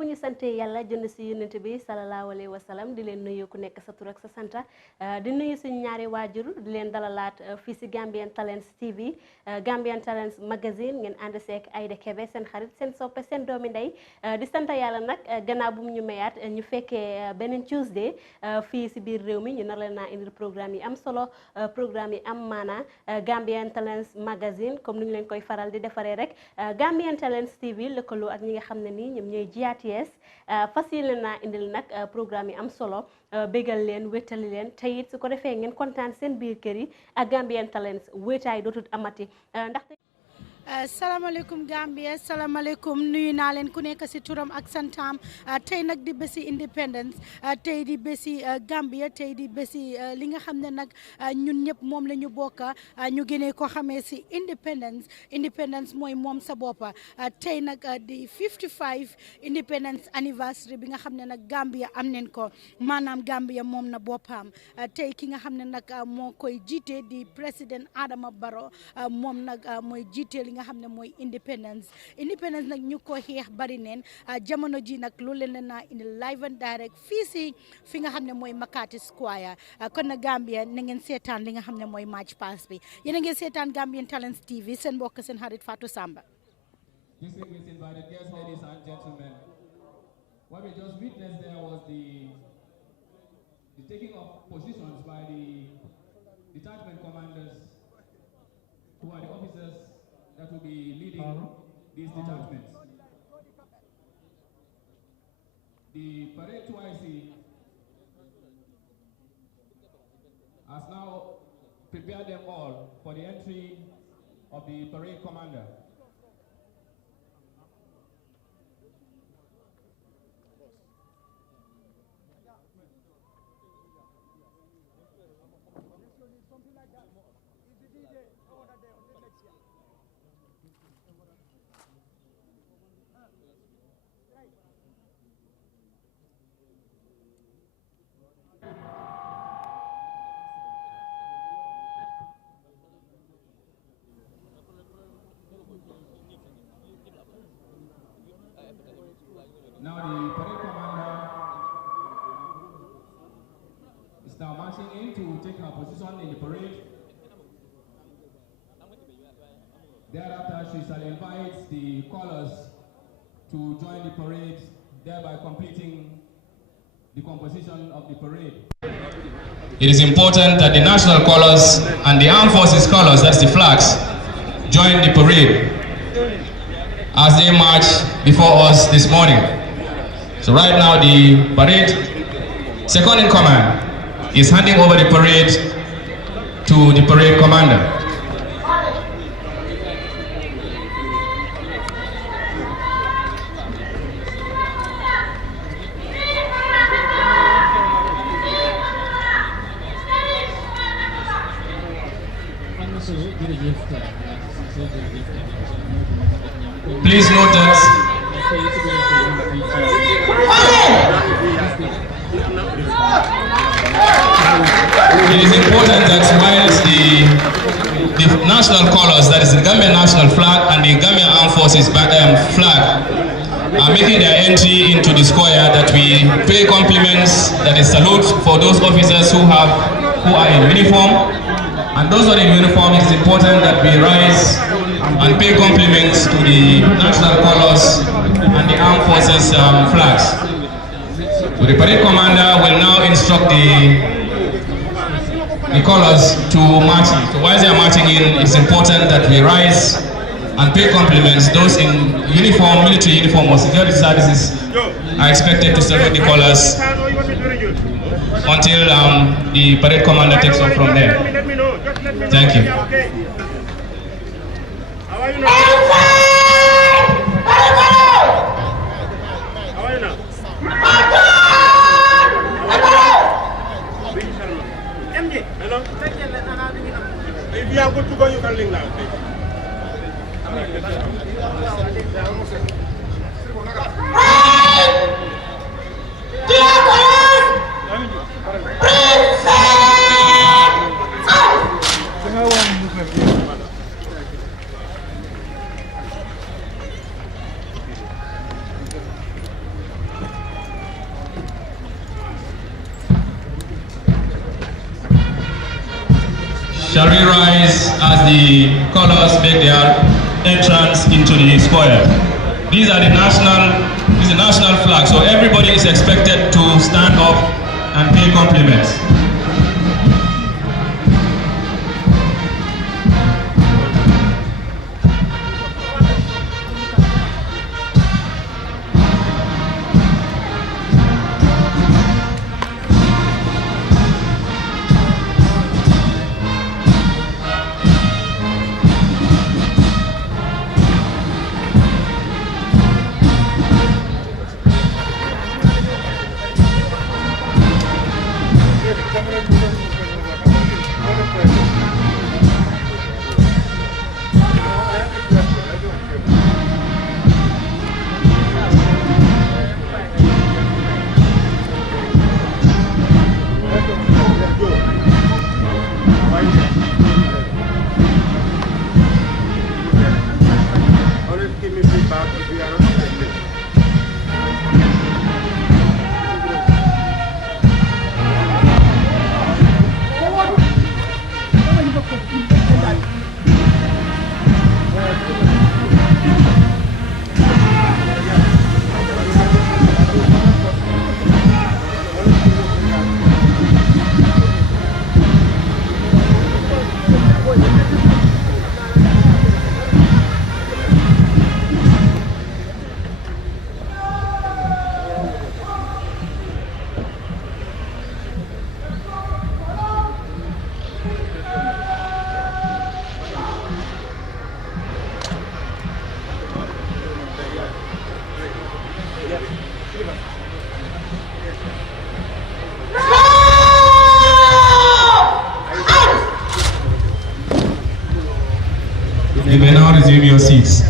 bu ñu sante yàlla jënd si yonent bi salallaahu alayhi wa sallam di leen nuyu ku nekk sa tur ak sa santa di nuyu suñu ñaari waajur di leen dalalaat fii si Gambian Talents TV Gambian Talents Magazine ngeen ànd seek Aida Kebe seen xarit seen soppe seen doomi ndey di sant yàlla nag gannaaw bu mu ñu mayaat ñu fekkee beneen Tuesday fii si biir réew mi ñu nar leen naa indil programme yi am solo programme yi am maana Gambian Talents Magazine comme ni ñu leen koy faral di defaree rek Gambian Talents TV lëkkaloo ak ñi nga xam ne nii ñoom ñooy GRTS fas yéene naa indil nag programme yi am solo bégal leen wétali leen te it su ko defee ngeen kontaan seen biir kër yi ak Gambian Talents wéetaay dootut amati ndaxte salaamaaleykum Gambia salaamaaleykum nuyu naa leen ku nekk si turam ak santaam tey nag di bési independence tey di bési Gambia tey di bési li nga xam ne nag ñun ñëpp moom la ñu bokk ñu gënee ko xamee si independence mooy moom sa boppa tey nag di 55 independence anniversary bi nga xam ne nag Gambia am neen ko maanaam Gambia moom na boppam tey ki nga xam ne nag moo koy jiite di président Adama Barrow moom nag mooy jiite li nga xam ne mooy independence nag ñu ko xeex bari neen jamono ji nag loolu leen naa indi live and direct fii si fi nga xam ne mooy Makati Square kon na Gambia na ngeen seetaan li nga xam ne mooy match pass bi yéen a ngeen seetaan Gambian Talents TV seen mbokk seen xarit Fatou Samba. Distinguished invited guests, ladies and gentlemen, what we just witnessed there was the taking of positions by the detachment commanders who are the officers that will be leading these detachments. The parade 2IC has now prepared them all for the entry of the parade commander. Now the parade commander is now marching in to take her position in the parade. Thereafter, she shall invite the callers to join the parade, thereby completing the composition of the parade. It is important that the national colors and the armed forces colors, that's the flags, join the parade as they march before us this morning. So right now the parade second in command is handing over the parade to the parade commander. Please note that it is important that whilst the national colors, that is the Gambian national flag and the Gambian Armed Forces flag, are making their entry into the square, that we pay compliments, that is salute for those officers who are in uniform. And those who are in uniform, it is important that we rise and pay compliments to the national colors and the armed forces flags. So the parade commander will now instruct the colors to march in. So while they are marching in, it's important that we rise and pay compliments. Those in uniform, military uniform or security services are expected to salute the colors until the parade commander takes off from there. Thank you. If you are good to go, you can link now. shall we rise as the colors make their entrance into the square. These are the national flag, so everybody is expected to stand up and pay compliments. You may now resume your seats.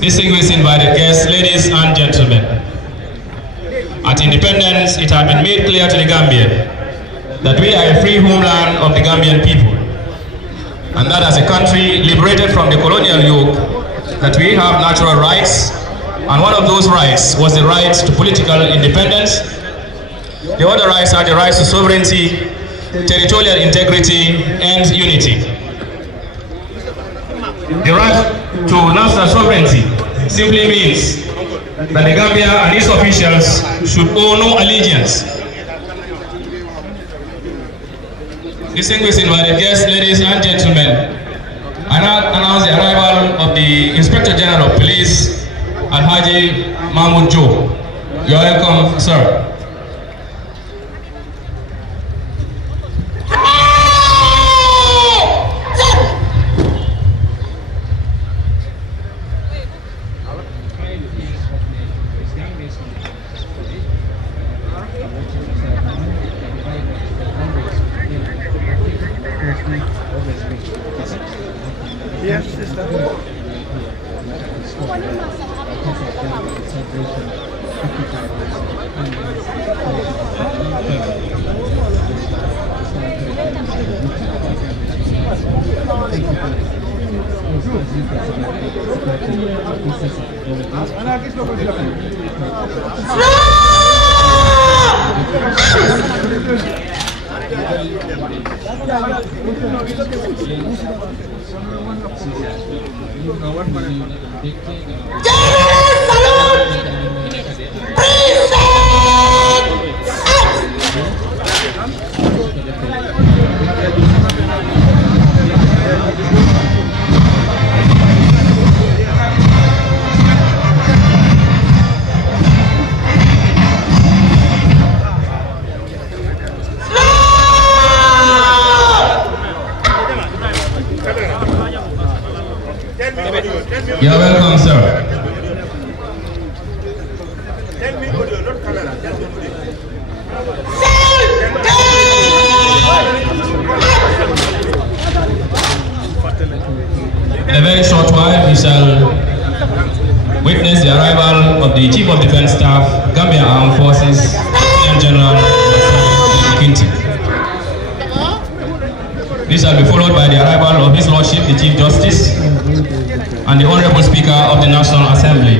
Distinguished invited guests, ladies and gentlemen, at independence, it had been made clear to the Gambia that we are a free homeland of the Gambian people, and that as a country liberated from the colonial yoke, that we have natural rights, and one of those rights was the right to political independence. The other rights are the rights to sovereignty, territorial integrity, and unity. The right to national sovereignty simply means that the Gambia and its officials should owe no allegiance. Distinguished invited guests, ladies and gentlemen, I now announce the arrival of the Inspector General of Police, Alhaji Mahmoud Joe. You are welcome, sir. Yes, sister. You're welcome, sir. shall witness the arrival of the Chief of Defense Staff, Gambia Armed Forces, Lieutenant General Kinti. This shall be followed by the arrival of His Lordship, the Chief Justice, and the Honorable Speaker of the National Assembly.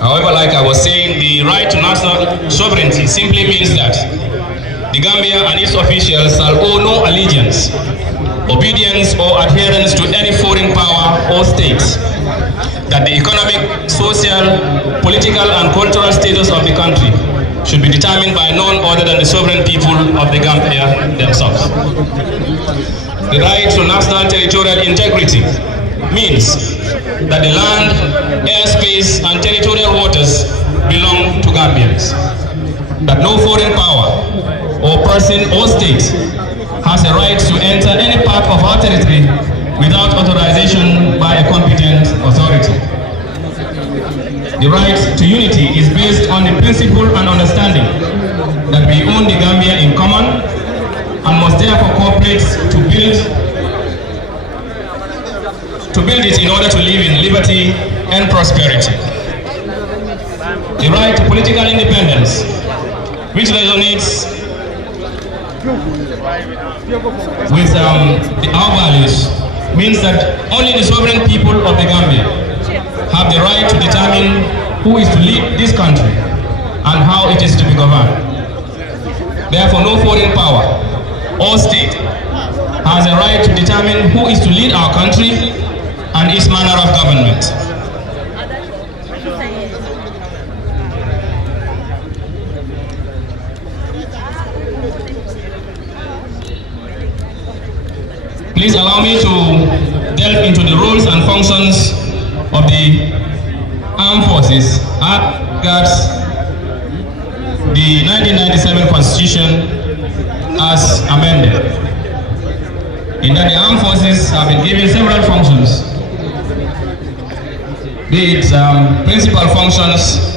However, like I was saying, the right to national sovereignty simply means that the Gambia and its officials shall owe no allegiance, obedience, or adherence to any foreign power or state. That the economic, social, political, and cultural status of the country should be determined by none other than the sovereign people of the Gambia themselves. The right to national territorial integrity means that the land, airspace, and territorial waters belong to Gambians. That no foreign power or person or state has a right to enter any part of our territory without authorization by a competent authority. The right to unity is based on the principle and understanding that we own the Gambia in common and must therefore cooperate to build it in order to live in liberty and prosperity. The right to political independence, which resonates with our values, means that only the sovereign people of the Gambia have the right to determine who is to lead this country and how it is to be governed. Therefore, no foreign power or state has a right to determine who is to lead our country and its manner of government. Please allow me to delve into the roles and functions of the armed forces as regards the 1997 Constitution as amended. In that the armed forces have been given several functions, be it principal functions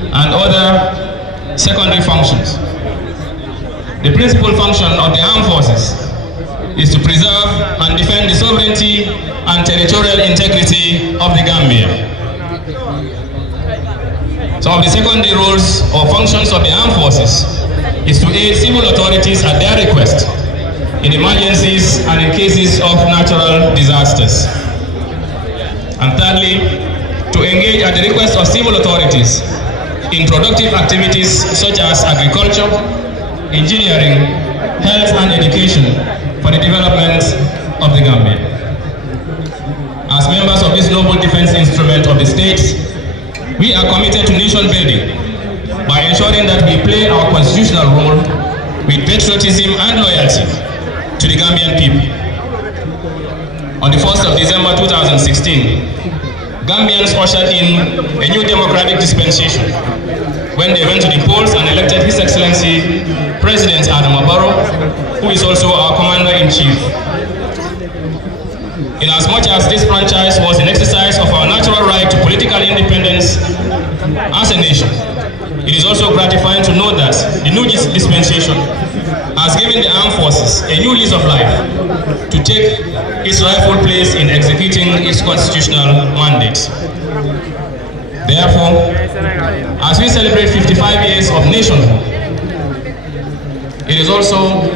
and other secondary functions. The principal function of the armed forces is to preserve and defend the sovereignty and territorial integrity of the Gambia. Some of the secondary roles or functions of the armed forces is to aid civil authorities at their request in emergencies and in cases of natural disasters. And thirdly, to engage at the request of civil authorities in productive activities such as agriculture, engineering, health and education for the development of the Gambia. As members of this noble defense instrument of the states, we are committed to nation building by ensuring that we play our constitutional role with patriotism and loyalty to the Gambian people. On the 1st of December 2016, Gambians ushered in a new democratic dispensation when they went to the polls and elected His Excellency President Adama Barrow, who is also our Commander-in-Chief. Inasmuch as this franchise was an exercise of our natural right to political independence as a nation, it is also gratifying to know that the new dispensation has given the armed forces a new lease of life to take its rightful place in executing its constitutional mandate. Therefore, as we celebrate 55 years of nationhood, it is also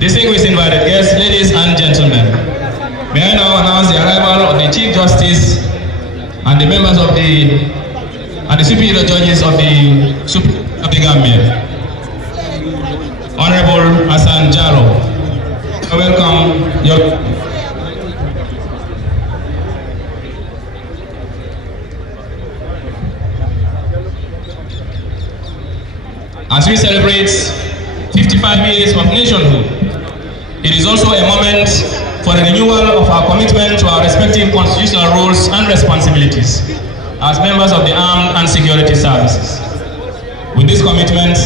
distinguished invited guests, ladies and gentlemen, may I now announce the arrival of the Chief Justice and the members of the superior judges of the Gambia. Honorable Hassan Jallow, I welcome your. As we celebrate 55 years of nationhood, it is also a moment for the renewal of our commitment to our respective constitutional roles and responsibilities as members of the armed and security services. With this commitment,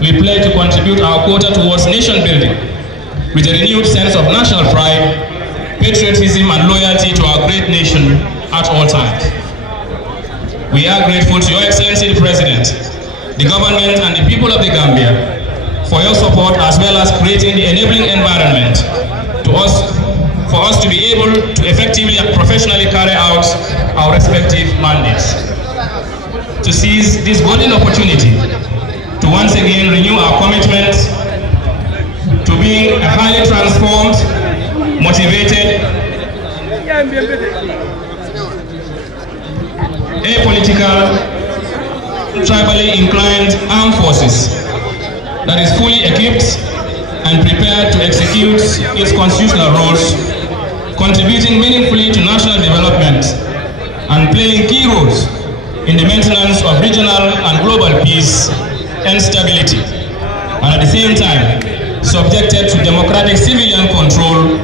we pledge to contribute our quota towards nation building with a renewed sense of national pride, patriotism and loyalty to our great nation at all times. We are grateful to Your Excellency the President, the government and the people of the Gambia for your support, as well as creating the enabling environment for us to be able to effectively and professionally carry out our respective mandates. To seize this golden opportunity to once again renew our commitment to being a highly transformed, motivated, apolitical, tribally inclined armed forces that is fully equipped and prepared to execute its constitutional roles, contributing meaningfully to national development and playing key roles in the maintenance of regional and global peace and stability, and at the same time subjected to democratic civilian control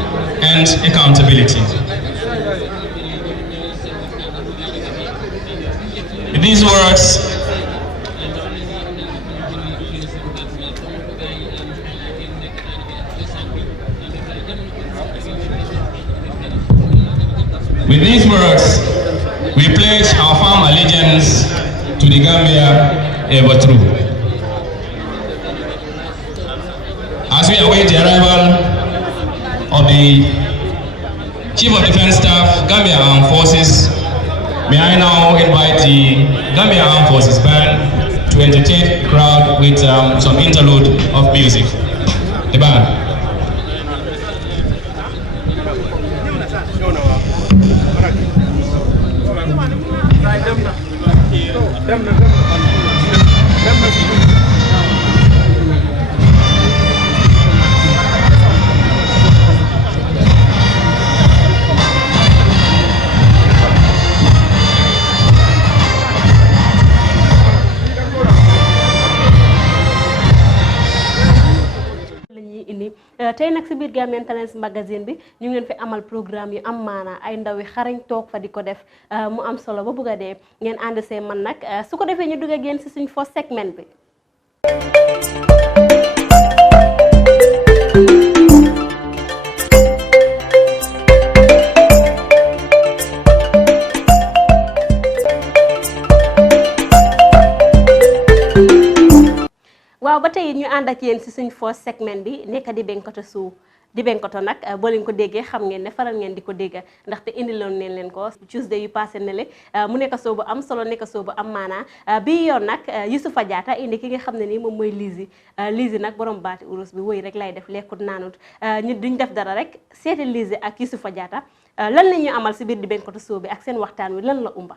and accountability. With these words, we pledge our firm allegiance to the Gambia ever true. As we await the arrival of the Chief of Defense Staff, Gambia Armed Forces, may I now invite the Gambia Armed Forces Band to entertain the crowd with some interlude of music. The band. tey nag si biir Gambian Talents magazine bi ñu ngi leen fi amal programme yu am maana ay ndaw yi xarañ toog fa di ko def mu am solo ba bëgg a dee ngeen ànd see man nag su ko defee ñu dugg ak yéen si suñ first segment bi. waaw ba tey ñu ànd ak yéen si suñ first segment bi nekk di Benkoto Show di Benkoto nag boo leen ko déggee xam ngeen ne faral ngeen di ko dégg ndaxte indiloon neen leen ko Tuesday yu passé ne le mu nekk show bu am solo nekk show bu am maanaa bii yoon nag Youssoufa Jatta indi ki nga xam ne nii moom mooy Lizzy nag borom baati urus bi woy rek lay def lekkut naanut ñu duñ def dara rek seeti Lizzy ak Youssoufa Jatta lan la ñu amal si biir di Benkoto Show bi ak seen waxtaan wi lan la umba.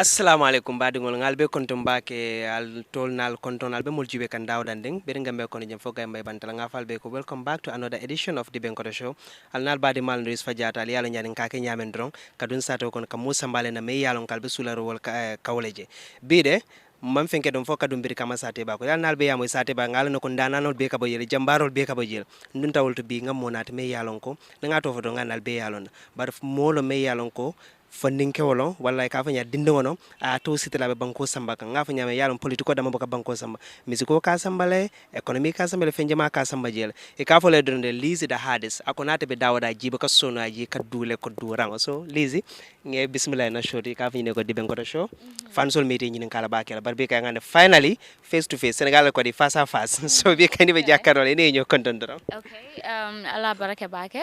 Assalamu alaikum badigol ngal be kontum bake al tolnal kontonal be muljibe kan dawdan ding be ngambe kono jam foga mbay bantala nga falbe ko welcome back to another edition of the Benkoto Show al nal badi mal ndris fajata al yalla nyani kake nyamen drong kadun sato kon kam musa mbale na me yalon kalbe sularo wol kawleje bide mam fenke dum foka dum bir kama sate ba ko yal nal be yamoy sate ba ngal no ko dananol be kaba yele jambarol be kaba jel ndun tawol to bi ngam monate me yalon ko nga to fo do ngal be yalon bar molo me yalon ko funding kewolo walla ka fanya dindono a to sitela be banko samba kan nga fanya me yalon politiko dama boka banko samba misiko ka sambale economic ka sambale fenjama ka samba jel e ka fole donde Lizzy the hardest akonate be dawada jiba ka sono aji ka dule ko duran so Lizzy nge bismillah na shoti ka fanya ko di Benkoto Show fansol meeting ni kala bakela barbe ka ngane finally face to face Senegal ko di face à face so be kani be jakarole ne ñoo contendro okay ala baraka bake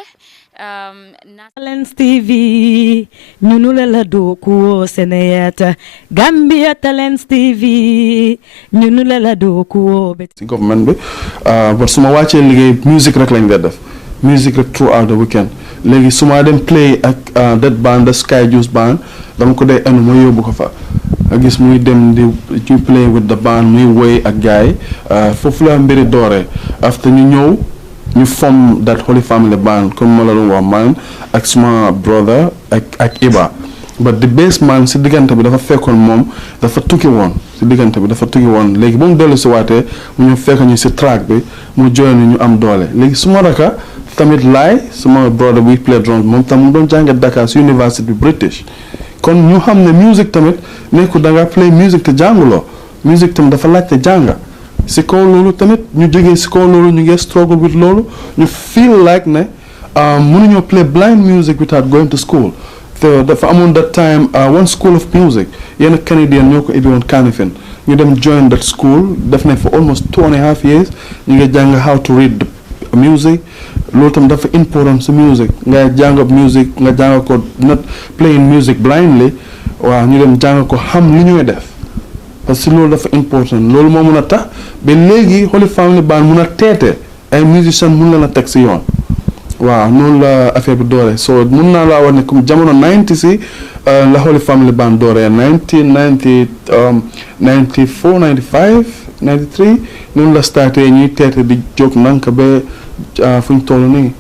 Talents TV Nunula doku seneyata Gambia Talents TV Nunula doku government bi but suma wacce liggéey music rek lañ def music rek throughout the weekend léegi suma dem play ak that band the Sky Juice band dama ko day enu ma yóbbu ko fa gis muy dem di play with the band muy woy ak gaay foofu la mbiri doore after ñu ñëw ñu form that Holy Family band comme ma la doon wax man ak suma brother ak Iba but the bass man si diggante bi dafa fekkoon moom dafa tukki woon si diggante bi dafa tukki woon léegi ba mu dellu si waatee mu ñu fekk ñu si track bi mu join ñu am doole léegi suma raka tamit laay suma brother buy play drums moom tam mu doon jànge Dakar si university bi British kon ñu xam ne music tamit nekku da nga play music te jànguloo music tamit dafa laajte jànga si kaw loolu tamit ñu jógee si kaw loolu ñu ngi struggle with loolu ñu feel like ne mënuñoo play blind music without going to school. dafa amoon that time one school of music yenn Canadian ñoo ko ibbi woon Kanifing ñu dem join that school def nañ for almost 2.5 years ñu ngi jàng how to read the music loolu tam dafa important si music nga jàng music nga jàng ko not playing music blindly waaw ñu dem jàng ko xam li ñuy def parce que loolu dafa important loolu moo mun a tax ba léegi Holy Family Band mun a teete ay musician mun la na teg si yoon waaw noonu la affaire bi dooree so mun naa laa wax ne comme jamono 90 si la Holy Family Band dooree 1990 94 95 93 noonu la starté ñuy teete di jóg nanka ba fu ñu toll nii.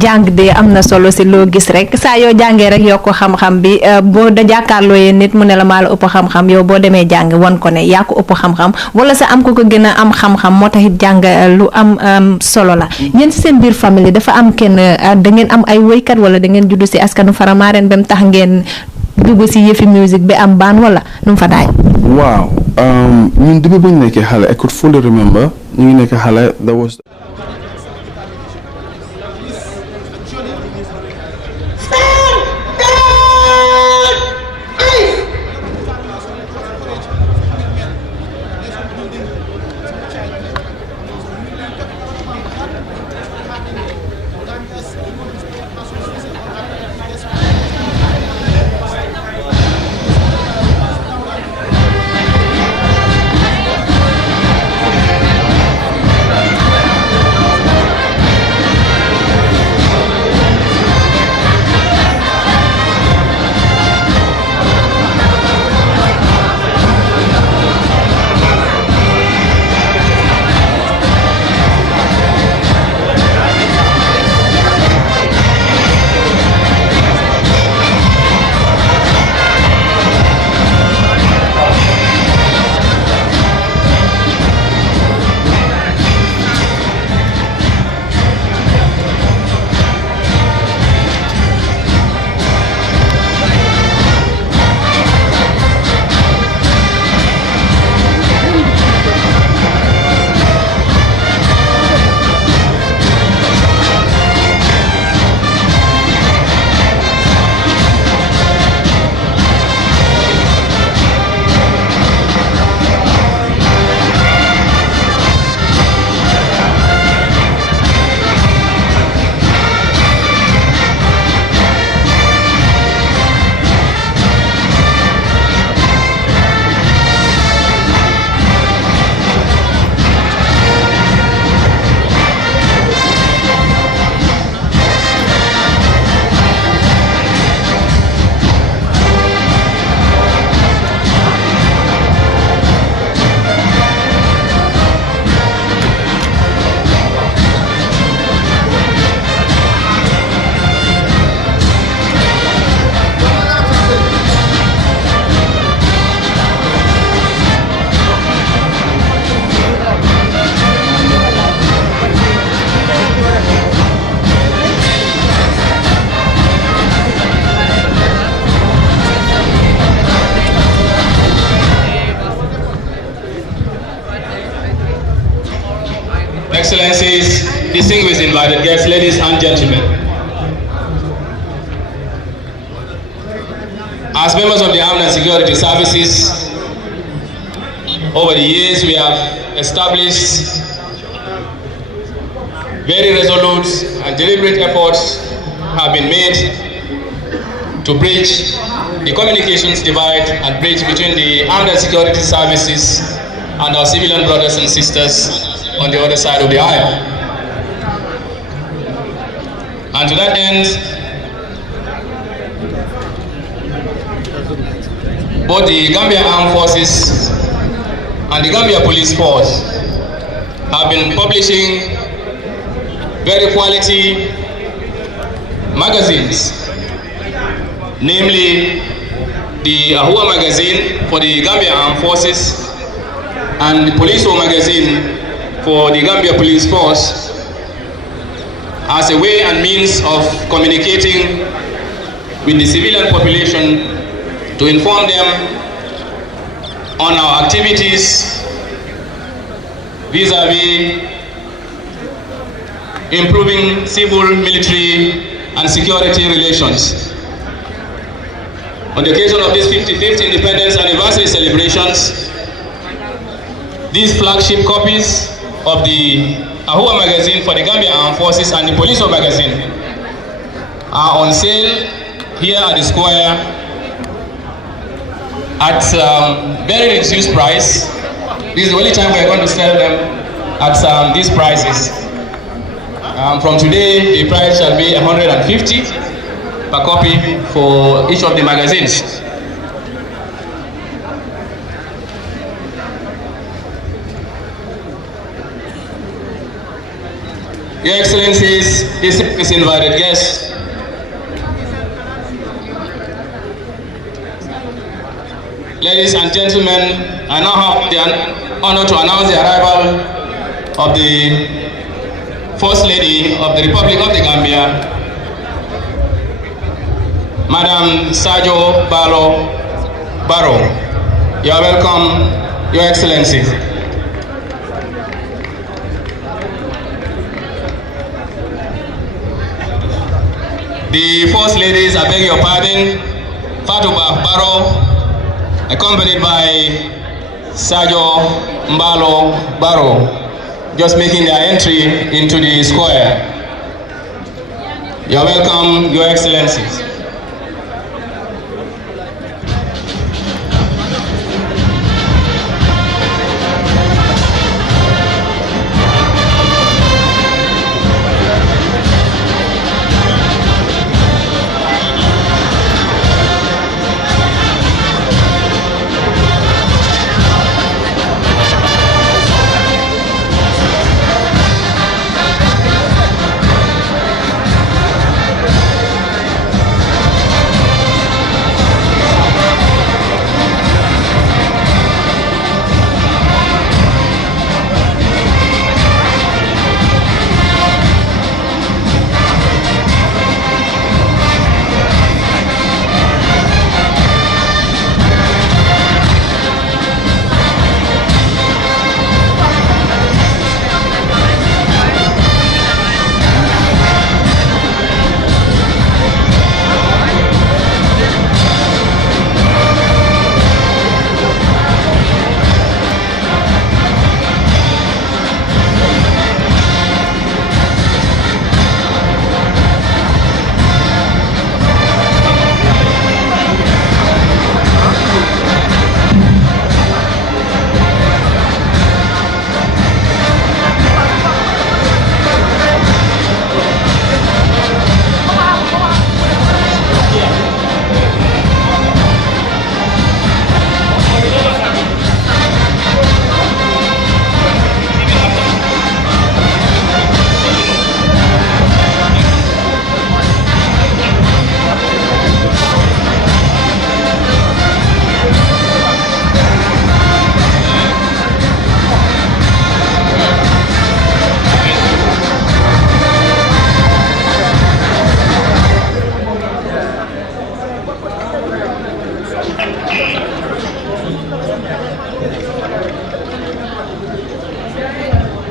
jàng de am na solo si loo gis rek saa yoo jàngee rek yokk xam-xam bi boo da jàkkaarloo yee nit mu ne la maa la ëpp xam-xam yow boo demee jàng wan ko ne yaa ko ëpp xam-xam wala sa am ko gën a am xam-xam moo tax it jàng lu am solo la. yéen si seen biir famille dafa am kenn da ngeen am ay woykat wala da ngeen juddu si askanu Faramaren ba mu tax ngeen dugg si yëfi musique bi am baan wala nu mu fa daay. waaw ñun depuis bu ñu nekkee xale I could fully remember ñu ngi nekk xale there was. Excellencies, distinguished invited guests, ladies and gentlemen. As members of the Armed and Security Services, over the years we have established very resolute and deliberate efforts have been made to bridge the communications divide and bridge between the Armed and Security Services and our civilian brothers and sisters on the other side of the aisle. And to that end, both the Gambia Armed Forces and the Gambia Police Force have been publishing very quality magazines, namely the Ahua magazine for the Gambia Armed Forces and the Police magazine for the Gambia Police Force as a way and means of communicating with the civilian population to inform them on our activities vis-a-vis improving civil, military, and security relations. On the occasion of this 55th Independence Anniversary celebrations, these flagship copies of the Ahua magazine for the Gambia Armed Forces and the Police magazine are on sale here at the square at very reduced price. This is the only time we are going to sell them at these prices. From today, the price shall be 150 per copy for each of the magazines. Your Excellencies, distinguished invited guests, ladies and gentlemen, I now have the honor to announce the arrival of the First Lady of the Republic of the Gambia, Madam Sajo Barrow. You are welcome, Your Excellency. The First Ladies, I beg your pardon, Fatouba Barrow, accompanied by Sajo Mbalo Barrow, just making their entry into the square. You are welcome, Your Excellencies.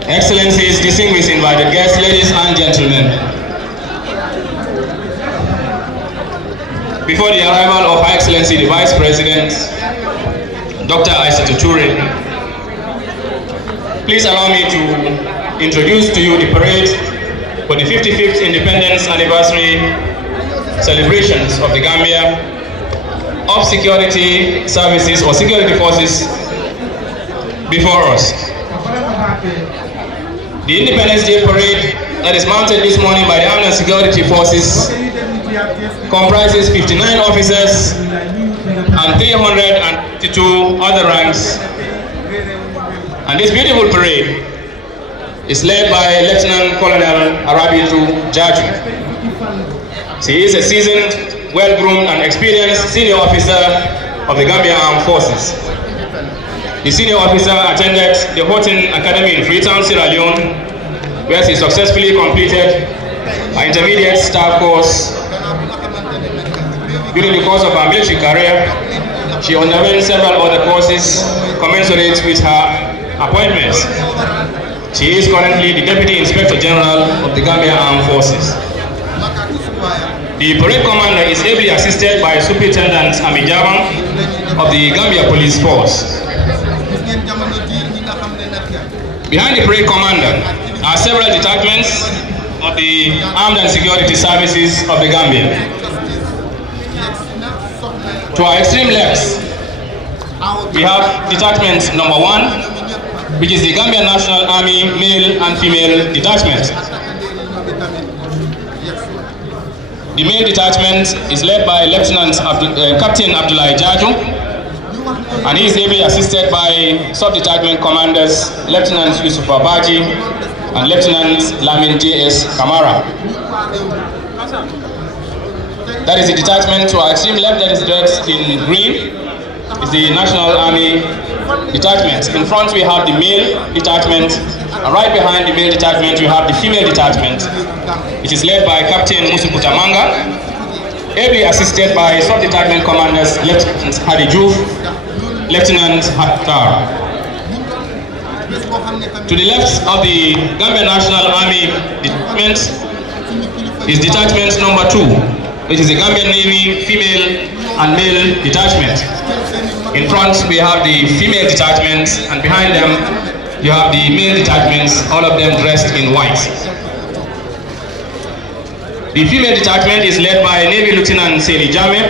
Excellencies, distinguished invited guests, ladies and gentlemen. Before the arrival of Her Excellency the Vice President, Dr. Aissatou Toure, please allow me to introduce to you the parade for the 55th Independence Anniversary celebrations of the Gambia of security services or security forces before us. The Independence Day Parade that is mounted this morning by the Armed Security Forces comprises 59 officers and 352 other ranks. And this beautiful parade is led by Lieutenant Colonel Arabitu Jaju. He is a seasoned, well-groomed and experienced senior officer of the Gambia Armed Forces. The senior officer attended the Houghton Academy in Freetown, Sierra Leone, where she successfully completed her intermediate staff course. During the course of her military career, she underwent several other courses commensurate with her appointments. She is currently the Deputy Inspector General of the Gambia Armed Forces. The parade commander is ably assisted by Superintendent Amijabang of the Gambia Police Force. Behind the parade commander are several detachments of the Armed and Security Services of the Gambia. To our extreme left, we have detachment number 1, which is the Gambia National Army Male and Female Detachment. The male detachment is led by Captain Abdullah Jaju, and he is ably assisted by sub-detachment commanders Lieutenant Yusuf Abaji and Lieutenant Lamin J.S. Kamara. That is the detachment to our extreme left that is dressed in green. Is the National Army detachment. In front we have the male detachment, and right behind the male detachment we have the female detachment. It is led by Captain Musuputa Manga, ably assisted by sub-detachment commanders Lieutenant Hadi Juf, Lieutenant Hattar. To the left of the Gambia National Army detachment is detachment number 2, which is the Gambian Navy female and male detachment. In front we have the female detachment, and behind them you have the male detachments, all of them dressed in white. The female detachment is led by Navy Lieutenant Seli Jame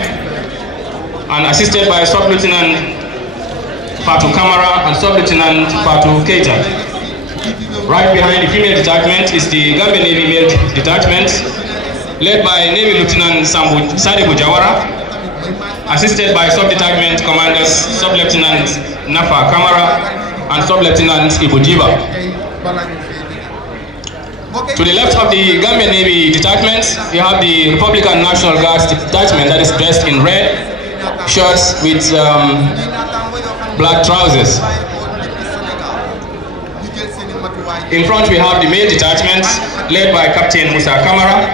and assisted by Sub-Lieutenant Fatu Kamara and Sub-Lieutenant Fatu Keita. Right behind the female detachment is the Gambia Navy male detachment, led by Navy Lieutenant Sadibu Jawara, assisted by Sub-Detachment Commanders Sub-Lieutenant Nafa Kamara and Sub-Lieutenant Ibujiba. To the left of the Gambia Navy detachment, you have the Republican National Guards detachment that is dressed in red shirts with black trousers. In front we have the male detachment led by Captain Musa Kamara,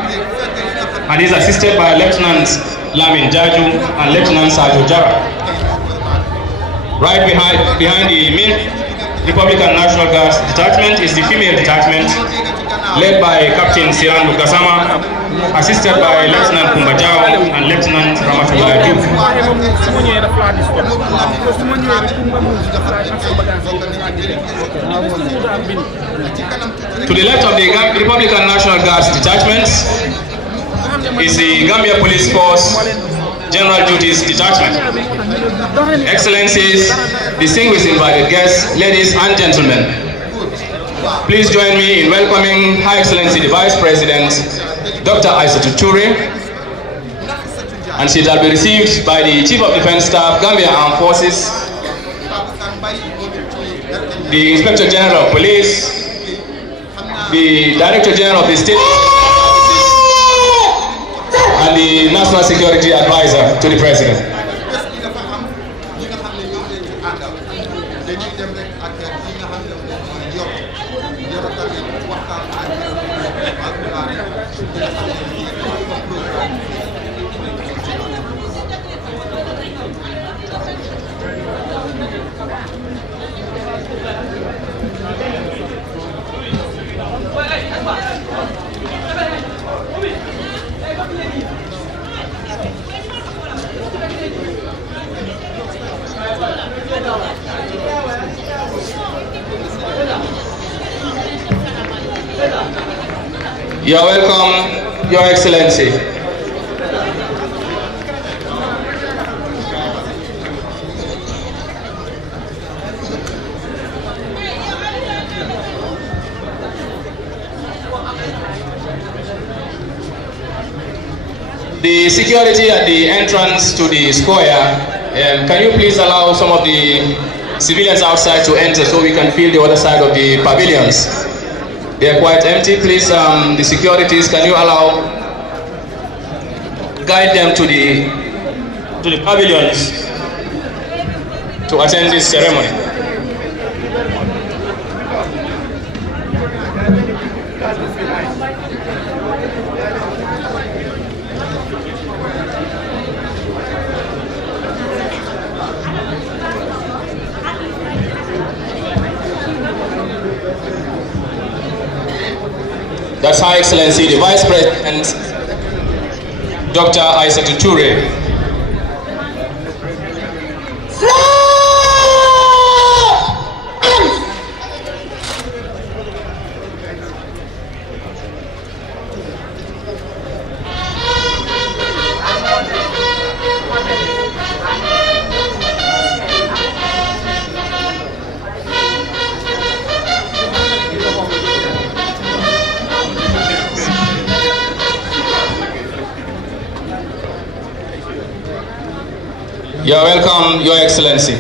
and is assisted by Lieutenant Lamin Jaju and Lieutenant Sajo Jara. Right behind the main Republican National Guards detachment is the female detachment led by Captain Siran Lukasama, assisted by Lieutenant Kumbajao and Lieutenant Ramatullah Juk. To the left of the Republican National Guards detachment is the Gambia Police Force General Duties Detachment. Excellencies, distinguished invited guests, ladies and gentlemen, please join me in welcoming Her Excellency the Vice President, Dr. Aissatou Toure, and she shall be received by the Chief of Defense Staff, Gambia Armed Forces, the Inspector General of Police, the Director General of the State and the National Security Advisor to the President. You are welcome, Your Excellency. The security at the entrance to the square, can you please allow some of the civilians outside to enter so we can feel the other side of the pavilions? They are quite empty. Please, the securities, can you guide them to the pavilions to attend this ceremony? That's High Excellency, the Vice President, Dr. Aissatou Toure. You're welcome, Your Excellency.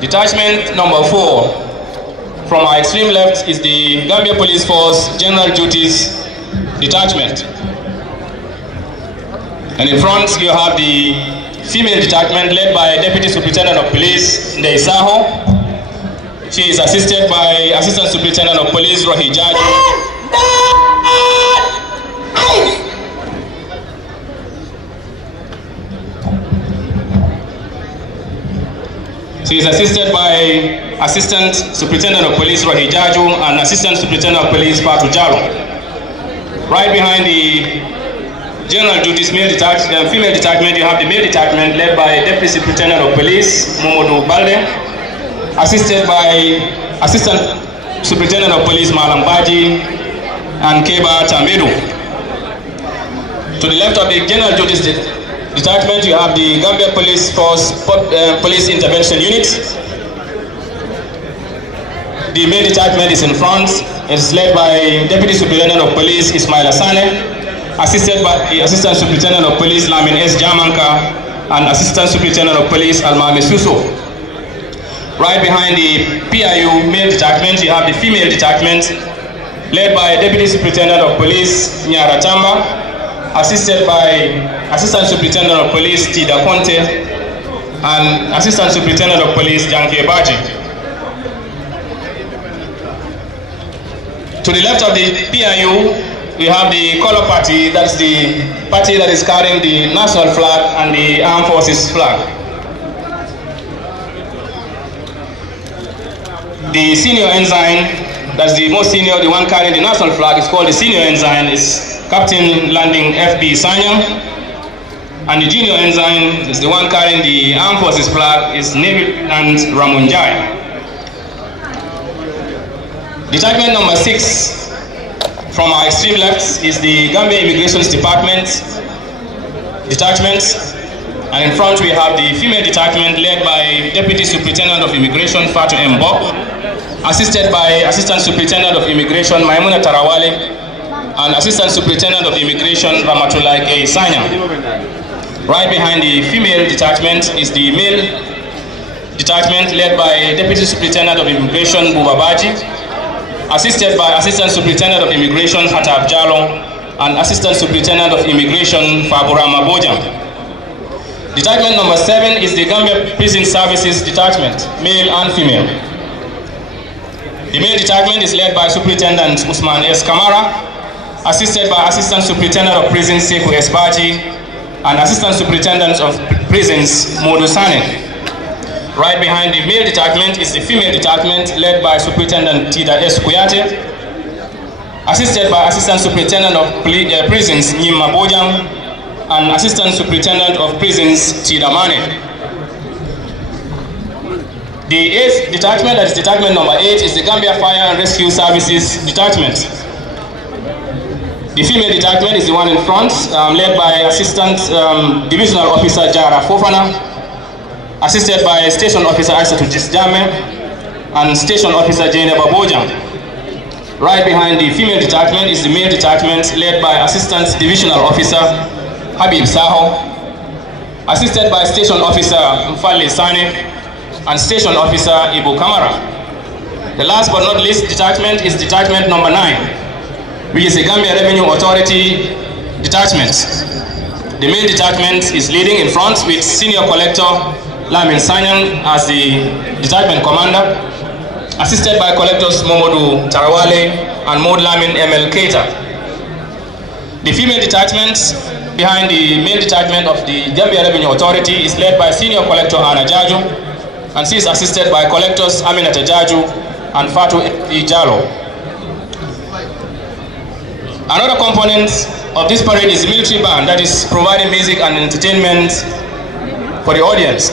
Detachment number 4 from our extreme left is the Gambia Police Force General Duties Detachment. And in front you have the female detachment led by Deputy Superintendent of Police Ndei Saho. She is assisted by Assistant Superintendent of Police Rohi Jaju. She is assisted by Assistant Superintendent of Police Rohi Jaju and Assistant Superintendent of Police Fatu Jalo. Right behind the General Duties female detachment, you have the male detachment led by Deputy Superintendent of Police Momodu Balde, assisted by Assistant Superintendent of Police Malam Baji and Keba Tambedu. To the left of the General Duties Detachment, you have the Gambia Police Force Police Intervention Unit. The main detachment is in front. It's led by Deputy Superintendent of Police Ismail Asane, assisted by the Assistant Superintendent of Police Lamin S. Jamanka and Assistant Superintendent of Police Almami Suso. Right behind the PIU male detachment, you have the female detachment led by Deputy Superintendent of Police Nyara Tamba, assisted by Assistant Superintendent of Police Tida Conte and Assistant Superintendent of Police Janke Baji. To the left of the PIU, we have the color party. That's the party that is carrying the national flag and the armed forces flag. The senior ensign, that's the most senior, the one carrying the national flag, is called the senior ensign, is Captain Landing F.B. Sanyang. And the junior ensign is the one carrying the armed forces flag, is Navy Lieutenant Ramunjai. Detachment number 6 from our extreme left is the Gambia Immigrations Department detachment. And in front we have the female detachment led by Deputy Superintendent of Immigration Fatu Mbok, assisted by Assistant Superintendent of Immigration Maimuna Tarawale and Assistant Superintendent of Immigration Ramatullah K. Sanya. Right behind the female detachment is the male detachment led by Deputy Superintendent of Immigration Bubabaji, assisted by Assistant Superintendent of Immigration Hatab Jalo and Assistant Superintendent of Immigration Faburama Bojang. Detachment number 7 is the Gambia Prison Services Detachment, male and female. The male detachment is led by Superintendent Usman S. Kamara, assisted by Assistant Superintendent of Prisons Sekou S. Baji and Assistant Superintendent of Prisons Modu Sane. Right behind the male detachment is the female detachment led by Superintendent Tida S. Kuyate, assisted by Assistant Superintendent of Prisons Nyima Bojang and Assistant Superintendent of Prisons Tida Mane. The 8th detachment, that is detachment number 8, is the Gambia Fire and Rescue Services Detachment. The female detachment is the one in front, led by Assistant Divisional Officer Jara Fofana, assisted by Station Officer Aissatou Jisjame and Station Officer Jaineba Bojang. Right behind the female detachment is the male detachment led by Assistant Divisional Officer Habib Saho, assisted by Station Officer Mfali Sane and Station Officer Ibu Kamara. The last but not least detachment is detachment number 9, which is the Gambia Revenue Authority detachment. The male detachment is leading in front with Senior Collector Lamin Sanyang as the detachment commander, assisted by Collectors Momodu Tarawale and Mod Lamin ML Keita. The female detachment behind the mail detachment of the Gambia Revenue Authority is led by Senior Collector Anna Jaju, and she is assisted by Collectors Aminata Jaju and Fatu Ijalo. Another component of this parade is the military band that is providing music and entertainment for the audience.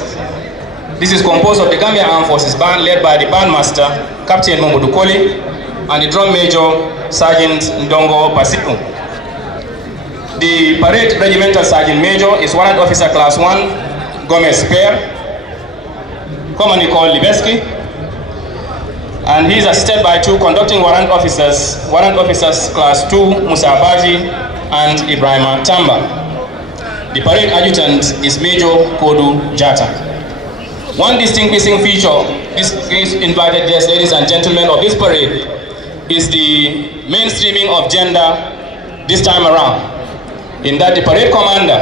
This is composed of the Gambia Armed Forces Band led by the bandmaster, Captain Momodu Koli, and the drum major, Sergeant Ndongo Pasipu. The parade regimental sergeant major is Warrant Officer Class 1, Gomez Pear, commonly called Libeski, and he is assisted by 2 conducting warrant officers Class 2, Musa Abaji and Ibrahima Tamba. The parade adjutant is Major Kodu Jata. One distinguishing feature, this invited guests, ladies and gentlemen, of this parade is the mainstreaming of gender this time around, in that the parade commander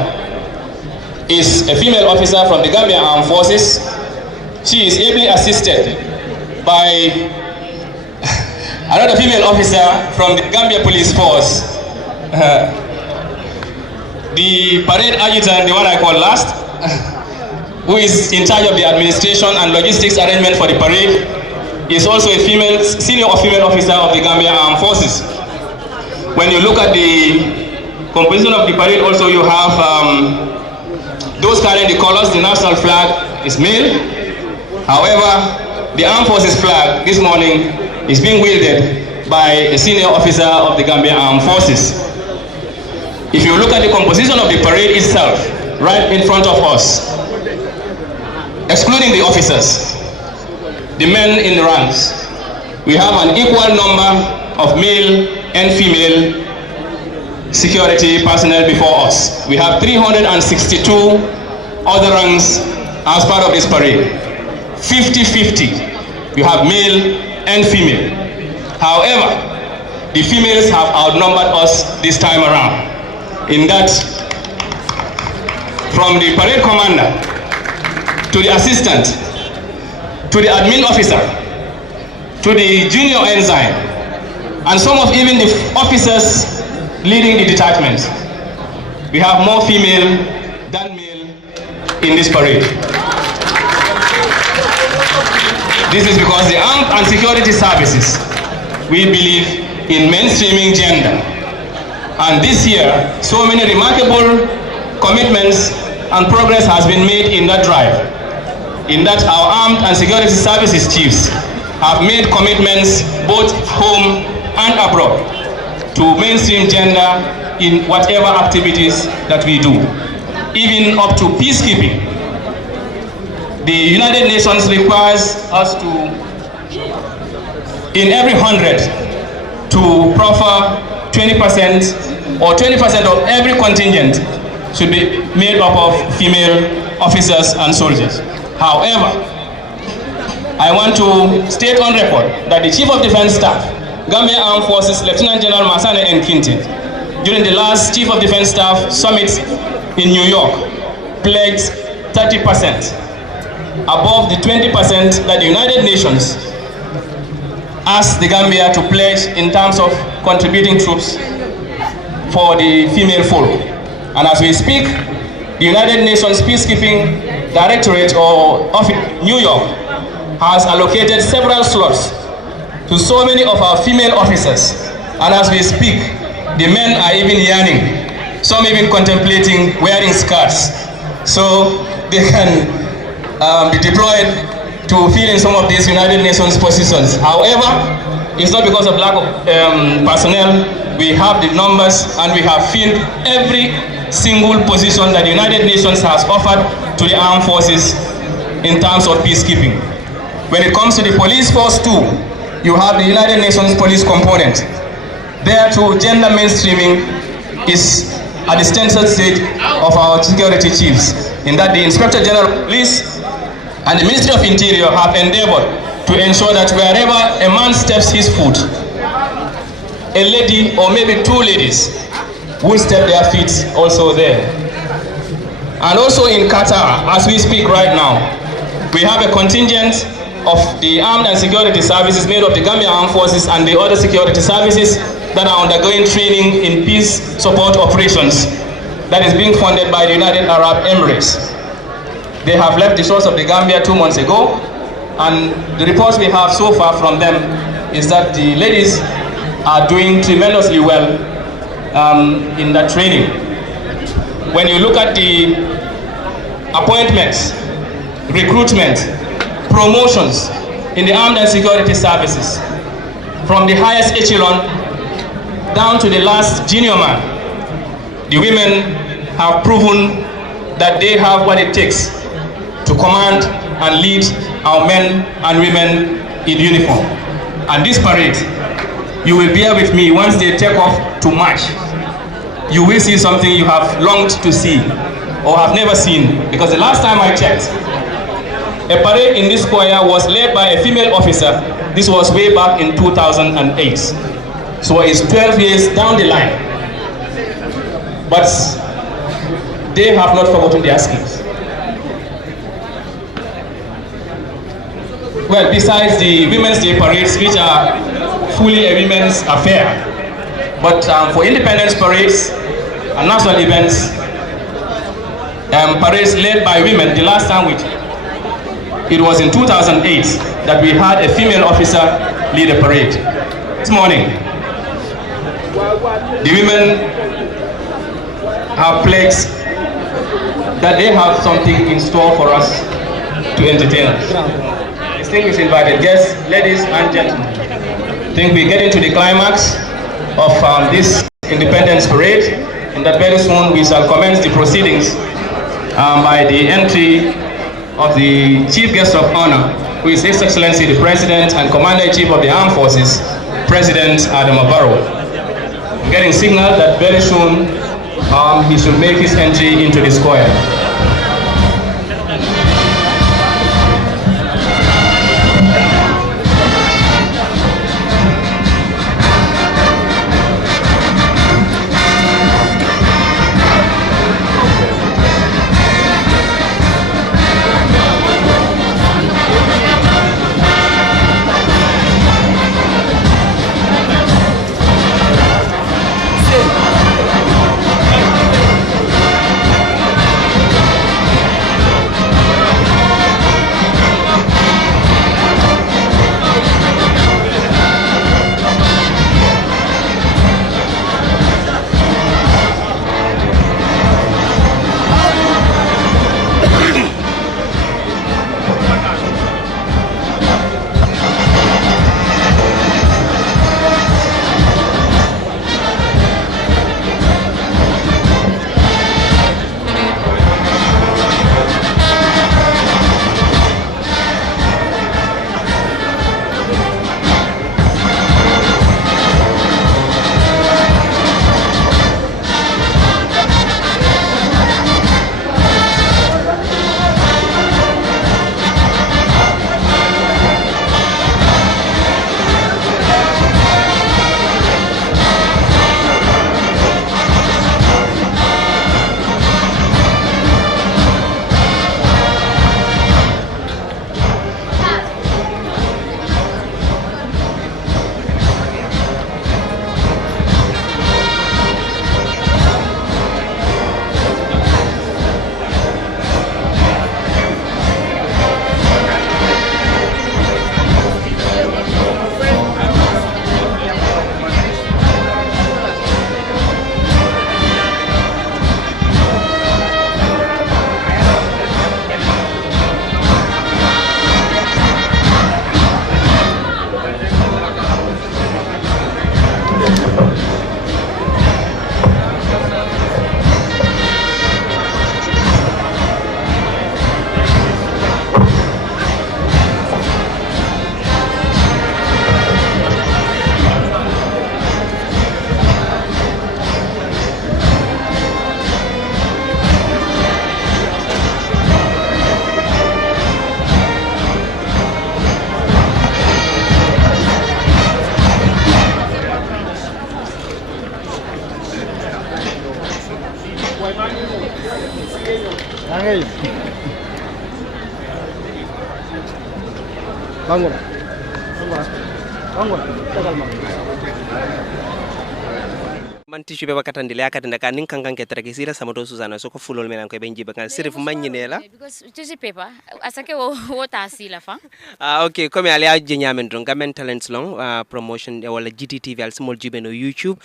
is a female officer from the Gambia Armed Forces. She is ably assisted by another female officer from the Gambia Police Force. The parade adjutant, the one I call last, who is in charge of the administration and logistics arrangement for the parade, is also a senior female officer of the Gambia Armed Forces. When you look at the composition of the parade, also you have those carrying the colors. The national flag is male. However, the Armed Forces flag this morning is being wielded by a senior officer of the Gambia Armed Forces. If you look at the composition of the parade itself, right in front of us, excluding the officers, the men in the ranks, we have an equal number of male and female security personnel before us. We have 362 other ranks as part of this parade. 50-50, you have male and female. However, the females have outnumbered us this time around, in that from the parade commander to the assistant, to the admin officer, to the junior ensign, and some of even the officers leading the detachment, we have more female than male in this parade. This is because the armed and security services, we believe in mainstreaming gender. And this year, so many remarkable commitments and progress has been made in that drive, in that our armed and security services chiefs have made commitments both home and abroad to mainstream gender in whatever activities that we do, even up to peacekeeping. The United Nations requires us to, in every 100, to proffer 20% or 20% of every contingent should be made up of female officers and soldiers. However, I want to state on record that the Chief of Defense Staff, Gambia Armed Forces Lieutenant General Masane Nkinti, during the last Chief of Defense Staff Summit in New York, pledged 30%, above the 20% that the United Nations asked the Gambia to pledge in terms of contributing troops for the female folk. And as we speak, the United Nations Peacekeeping Directorate or Office New York has allocated several slots to so many of our female officers. And as we speak, the men are even yearning, some even contemplating wearing skirts, so they can be deployed to fill in some of these United Nations positions. However, it's not because of lack of personnel. We have the numbers and we have filled every single position that the United Nations has offered to the armed forces in terms of peacekeeping. When it comes to the police force too, you have the United Nations police component. There too, gender mainstreaming is at the central stage of our security chiefs, in that the Inspector General of Police and the Ministry of Interior have endeavored to ensure that wherever a man steps his foot, a lady or maybe two ladies will step their feet also there. And also in Qatar, as we speak right now, we have a contingent of the armed and security services made of the Gambia Armed Forces and the other security services that are undergoing training in peace support operations that is being funded by the United Arab Emirates. They have left the shores of the Gambia 2 months ago, and the reports we have so far from them is that the ladies are doing tremendously well in that training. When you look at the appointments, recruitment, promotions in the armed and security services, from the highest echelon down to the last junior man, the women have proven that they have what it takes to command and lead our men and women in uniform. And this parade, you will bear with me, once they take off to march, you will see something you have longed to see or have never seen. Because the last time I checked, a parade in this square was led by a female officer. This was way back in 2008. So it's 12 years down the line. But they have not forgotten their skills. Well, besides the Women's Day parades, which are fully a women's affair, but for independence parades and national events, parades led by women, the last time it was in 2008 that we had a female officer lead a parade. This morning, the women have pledged that they have something in store for us to entertain us. Distinguished invited guests, ladies and gentlemen, I think we're getting to the climax of this Independence Parade, and that very soon we shall commence the proceedings by the entry of the Chief Guest of Honor, who is His Excellency the President and Commander-in-Chief of the Armed Forces, President Adama Barrow. I'm getting signal that very soon he should make his entry into the square. man tissu be bakatandi le akatanda ka nin kankan ke trake sira samato Susana so ko fulol melan ko be njiba kan sirif magnine la because tissue paper asake wo ta sila fa okay comme ali a jenyamen don gamen talents long promotion wala GTTV al small jibe no YouTube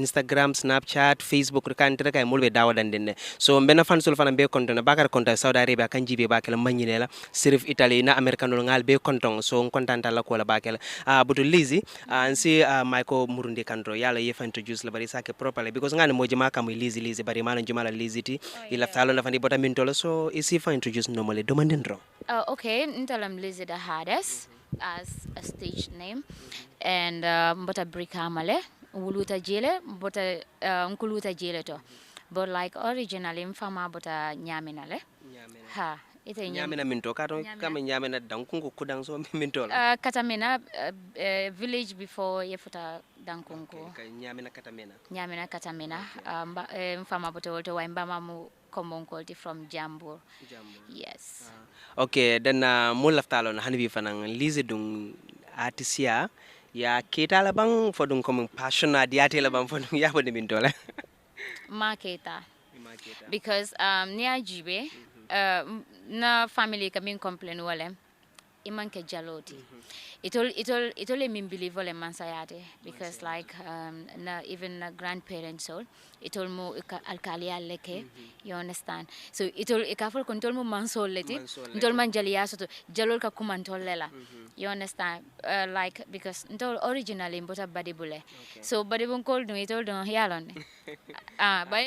Instagram Snapchat Facebook kan tere kay mulbe dawadan denne so mbena fan sul fana be konton bakar konta Saudi Arabia kan jibe bakel magnine la sirif Italy na American ngal be konton so kontanta la ko la bakel butu Lizzy ansi Michael Murundi Kandro yala yefa introduce la bari sake properly because ngane moje maka mu Lizzy bari mana jumala Lizzy ti ila talo na fandi bota mintola so isi fa introduce normally domandendro okay ntalam Lizzy the hardest as a stage name and bota brikamale wuluta jele bota nkuluta jele to but like originally mfama bota nyaminale ha ite nyamina minto kato kama nyamina dankungu kudang so mintola katamena village before yefuta dankungu nyamina katamena mfama bota wolto wa mbama mu komonkolti from Jambur yes okay then mulaftalo na hanbi fanang Lizzy dung artisia ya kita la bang fodung comme passionate ya tele bang fodung ya bode mintola maketa because near jibe na family kamin complain wale imanke jaloti itol min believe wale mansayate because like na even grandparents so itol mo alkali aleke you understand so itol ikafol kontol mo mansol leti itol man jaliya so jalol ka kumantol lela you understand like because itol originally mbota badibule so badibun kol do itol do yalon but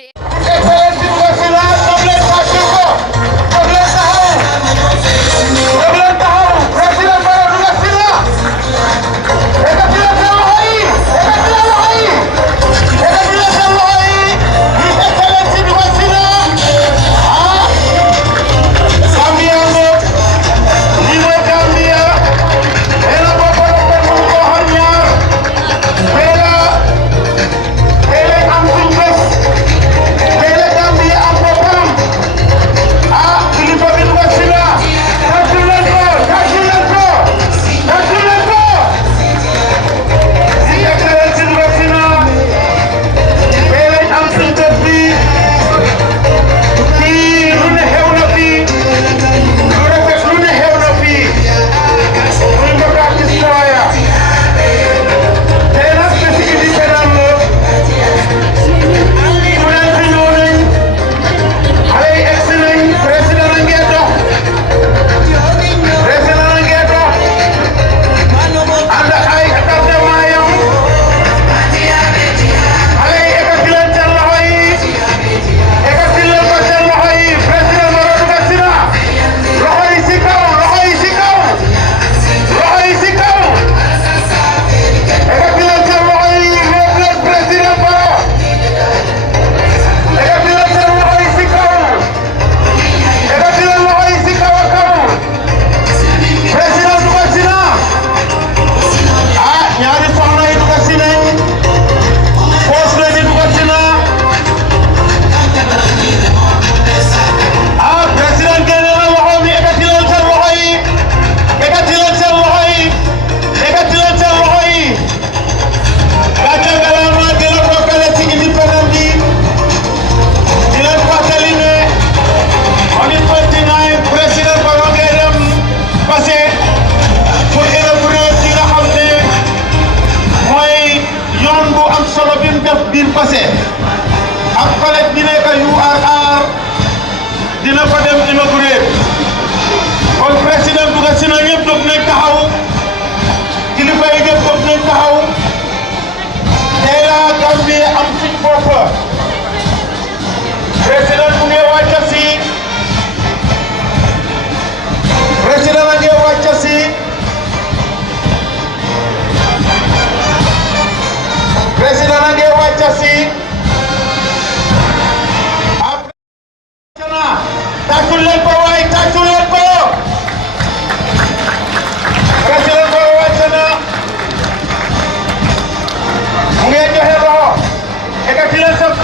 Congratulations,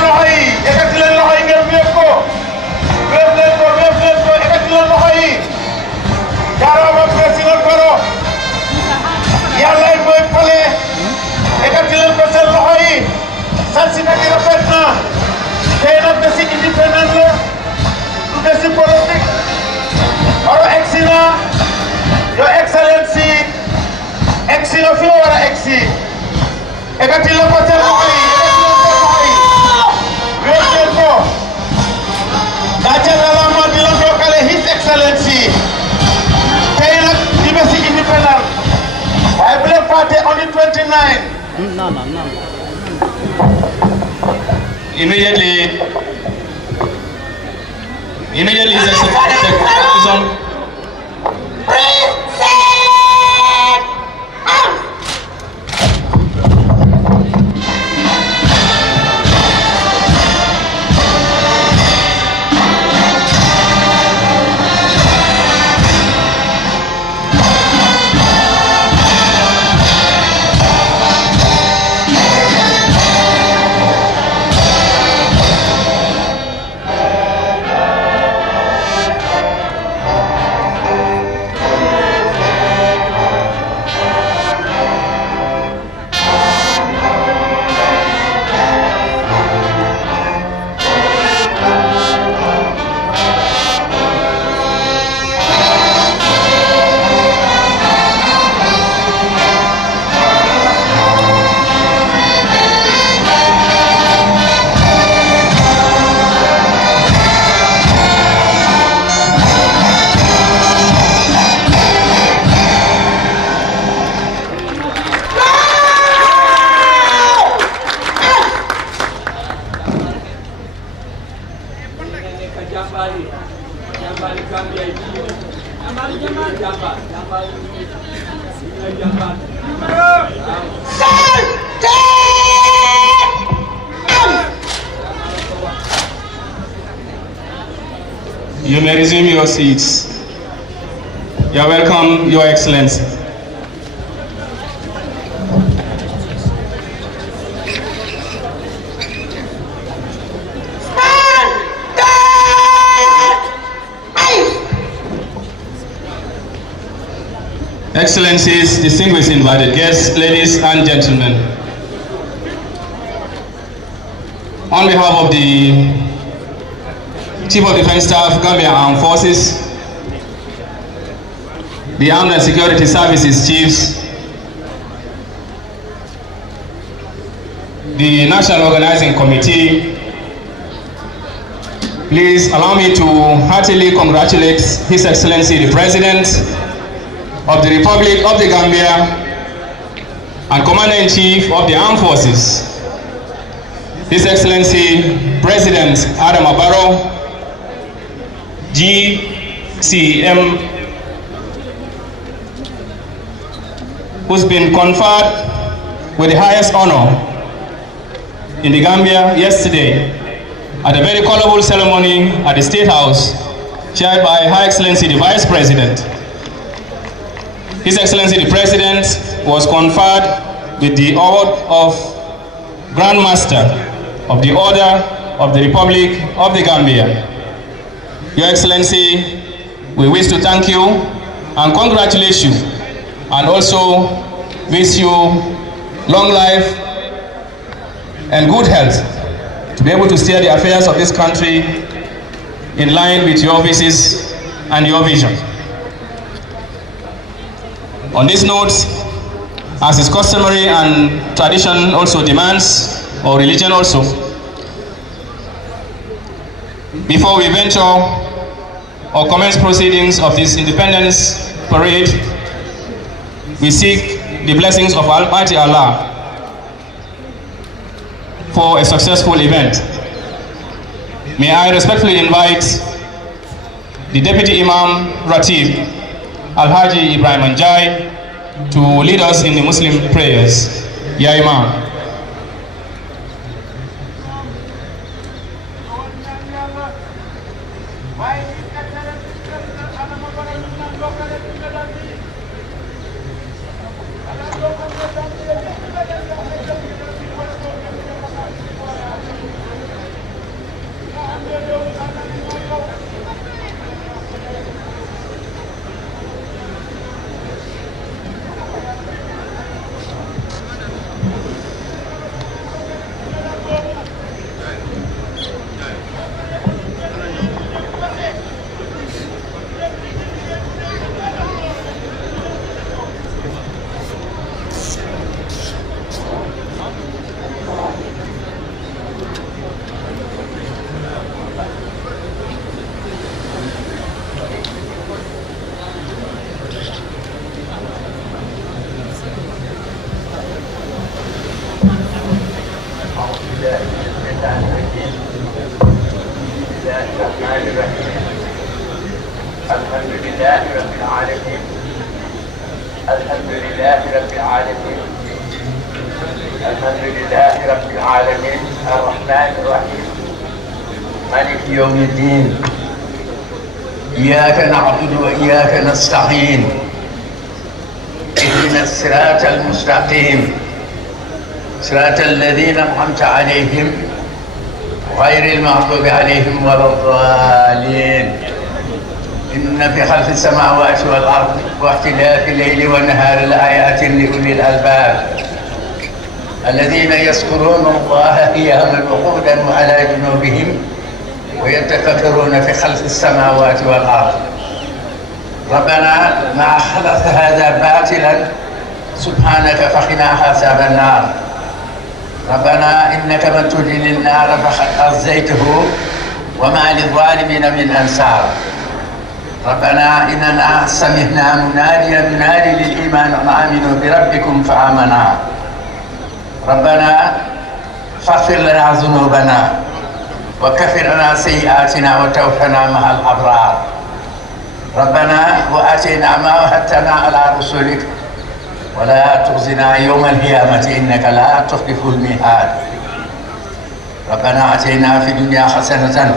tey nag bési indépendant la du bési politique oro egsi na Your Excellency egsi na fi nga war a egsi ekati la ko seen loxo yi wéet leen ko gàcce la di la jokkale His Excellency tey nag di bési indépendant waaye bu leen fàtte on the 29 Immediately His Excellency You may resume your seats. You are welcome, Your Excellency. Excellencies, distinguished invited guests, ladies and gentlemen. On behalf of the Chief of Defense Staff, Gambia Armed Forces, the Armed and Security Services Chiefs, the National Organizing Committee, please allow me to heartily congratulate His Excellency the President of the Republic of the Gambia and Commander-in-Chief of the Armed Forces, His Excellency President Adam Barrow, GCM, who's been conferred with the highest honor in the Gambia yesterday at a very colorful ceremony at the State House, chaired by High Excellency the Vice President. His Excellency the President was conferred with the award of Grand Master of the Order of the Republic of the Gambia. Your Excellency, we wish to thank you and congratulate you, and also wish you long life and good health to be able to steer the affairs of this country in line with your wishes and your vision. On this note, as is customary and tradition also demands, or religion also, before we venture or commence proceedings of this Independence Parade, we seek the blessings of Almighty Allah for a successful event. May I respectfully invite the Deputy Imam Ratib, Al-Haji Ibrahim Anjai, to lead us in the Muslim prayers. Ya Imam. الله الرحمن الرحيم الحمد لله رب العالمين الحمد لله رب العالمين الحمد لله رب العالمين الرحمن الرحيم مالك يوم الدين إياك نعبد وإياك نستعين اهدنا الصراط المستقيم صراط الذين أنعمت عليهم غير المغضوب عليهم ولا الضالين إن في خلق السماوات والأرض واختلاف الليل والنهار لآيات لأولي الألباب الذين يذكرون الله قياما وقعودا وعلى جنوبهم ويتفكرون في خلق السماوات والأرض ربنا ما خلقت هذا باطلا سبحانك فقنا عذاب النار ربنا إنك من تدخل النار فقد أخزيته وما للظالمين من أنصار ربنا إننا سمعنا مناديا ينادي للإيمان أن آمنوا بربكم فآمنا ربنا فاغفر لنا ذنوبنا وكفر عنا سيئاتنا وتوفنا مع الأبرار ربنا وآتنا ما وعدتنا على رسلك ولا تخزنا يوم القيامة إنك لا تخلف الميعاد ربنا آتنا في الدنيا حسنة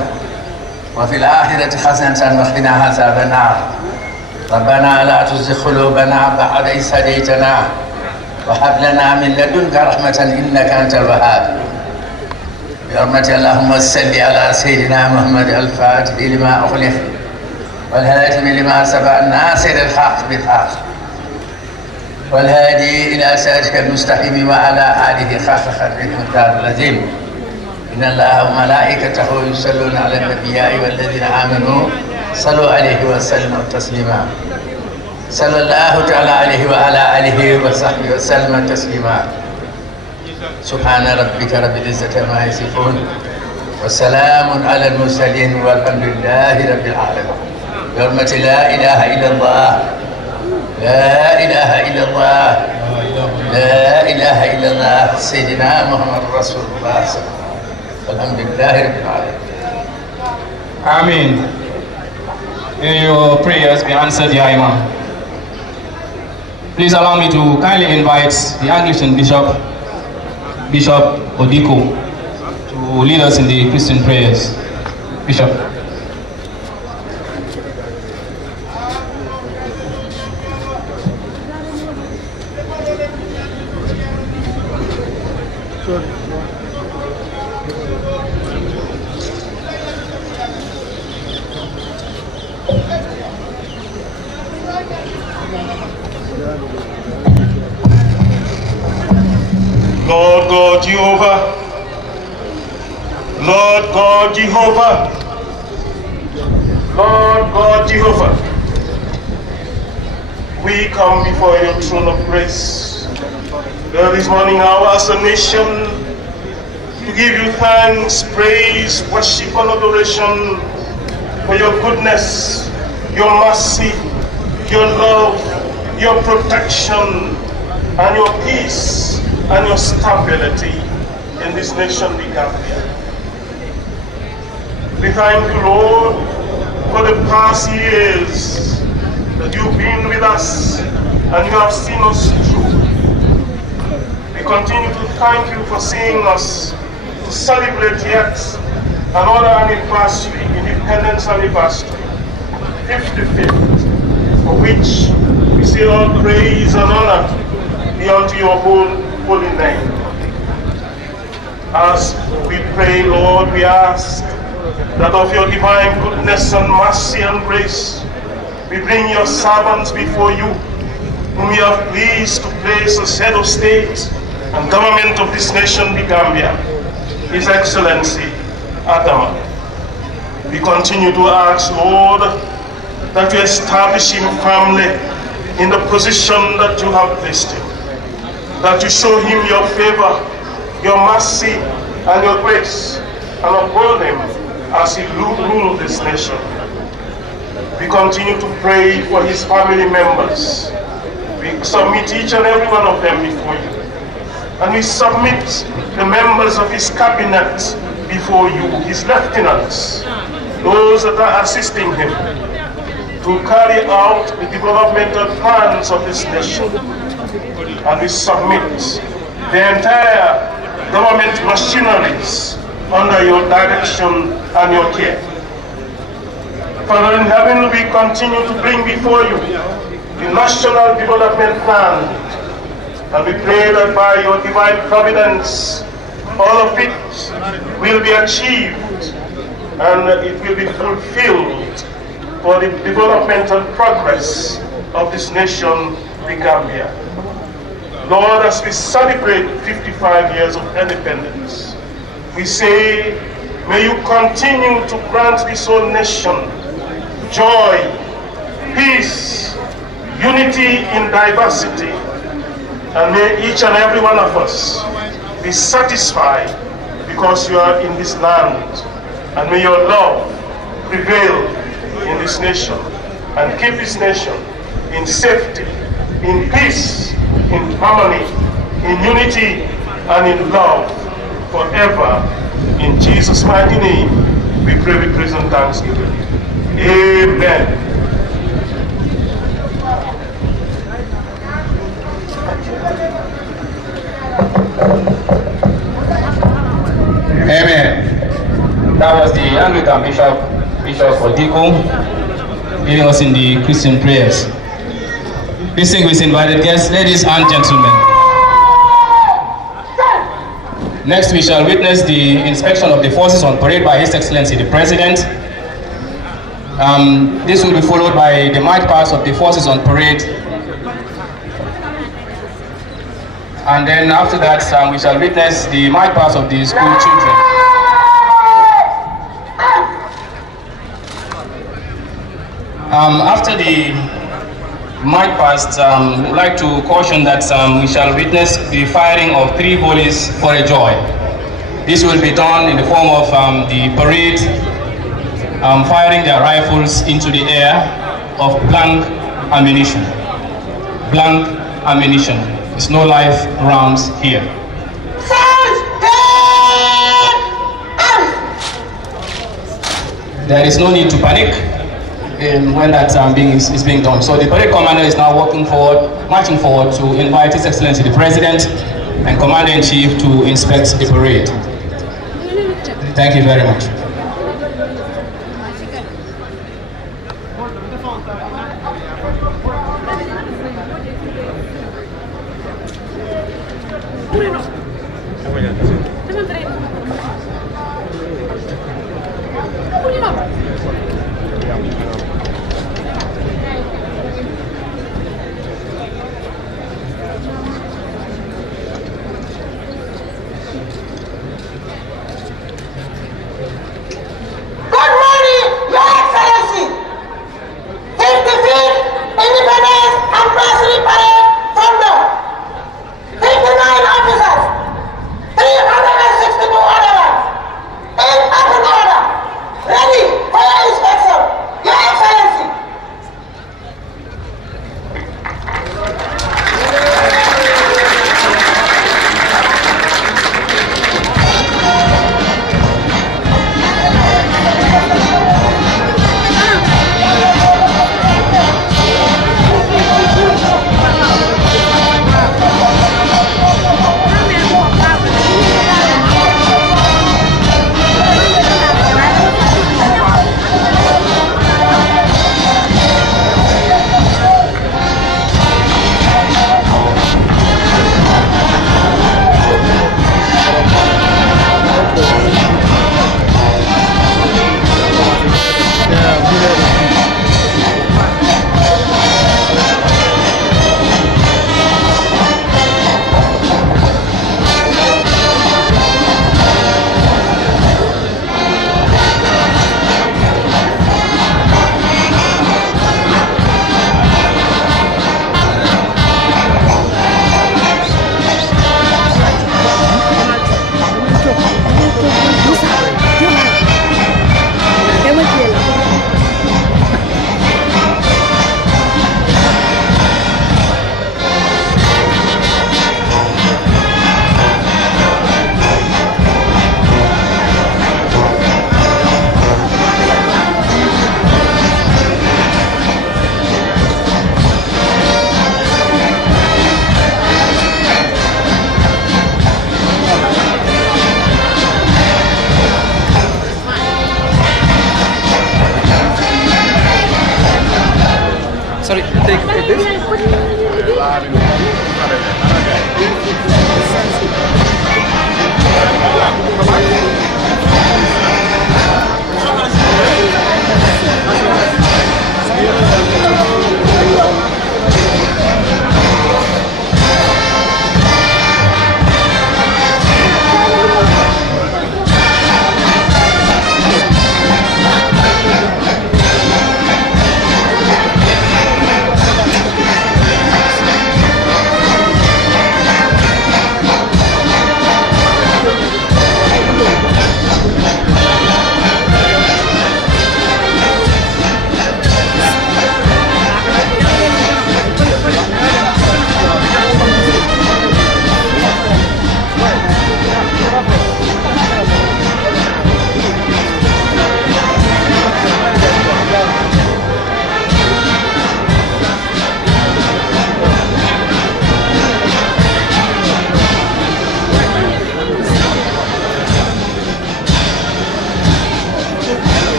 وفي الآخرة حسنة وقنا عذاب النار ربنا لا تزغ قلوبنا بعد إذ هديتنا وهب لنا من لدنك رحمة إنك أنت الوهاب برحمة اللهم صل على سيدنا محمد الفاتح لما أغلق والهاتم لما سبق الناصر الحق بالحق والهادي إلى صراطك المستقيم وعلى آله حق قدره المقدار العظيم إن الله وملائكته يصلون على النبي والذين آمنوا صلوا عليه وسلموا تسليما صلى الله تعالى عليه وعلى آله وصحبه وسلم تسليما سبحان ربك رب العزة عما يصفون وسلام على المرسلين والحمد لله رب العالمين بحرمة لا إله إلا الله لا إله إلا الله لا إله إلا الله سيدنا محمد رسول الله صلى الله عليه وسلم الحمد لله رب العالمين Amen. May your prayers be answered, Ya Imam. Please allow me to kindly invite the Anglican Bishop, Bishop Odiko, to lead us in the Christian prayers. Bishop. Lord God Jehovah, Lord God Jehovah, Lord God Jehovah, we come before your throne of grace this morning hour as a nation to give you thanks, praise, worship and adoration for your goodness, your mercy, your love, your protection and your peace and your stability in this nation, the Gambia. We thank you, Lord, for the past years that you've been with us and you have seen us through. We continue to thank you for seeing us to celebrate yet another anniversary, independence anniversary, 55th, for which we say all praise and honor be unto your holy name. As we pray, Lord, we ask that of your divine goodness and mercy and grace, we bring your servants before you, whom you have pleased to place as head of state and government of this nation, the Gambia, His Excellency, Adama. We continue to ask, Lord, that you establish him firmly in the position that you have placed him, that you show him your favor, your mercy, and your grace, and uphold him as he rule this nation. We continue to pray for his family members. We submit each and every one of them before you. And we submit the members of his cabinet before you, his lieutenants, those that are assisting him to carry out the developmental plans of this nation. And we submit the entire government machineries under your direction and your care. Father in heaven, we continue to bring before you the National Development Plan, and we pray that by your divine providence, all of it will be achieved and it will be fulfilled for the developmental progress of this nation, the Gambia. Lord, as we celebrate 55 years of independence, we say, may you continue to grant this whole nation joy, peace, unity in diversity, and may each and every one of us be satisfied because you are in this land, and may your love prevail in this nation and keep this nation in safety, in peace, in harmony, in unity, and in love forever. In Jesus' mighty name, we pray with praise and thanksgiving. Amen. Amen. That was the Anglican Bishop Odiko leading us in the Christian prayers. Distinguished invited guests, ladies and gentlemen. Next, we shall witness the inspection of the forces on parade by His Excellency the President. This will be followed by the march past of the forces on parade. And then after that, we shall witness the march past of the school children. After the march past, we'd like to caution that we shall witness the firing of 3 volleys for a joy. This will be done in the form of the parade firing their rifles into the air of blank ammunition. Blank ammunition. There's no live rounds here. There is no need to panic when that is being done. So the parade commander is now marching forward to invite His Excellency the President and Commander-in-Chief to inspect the parade. Thank you very much. Ready, fire!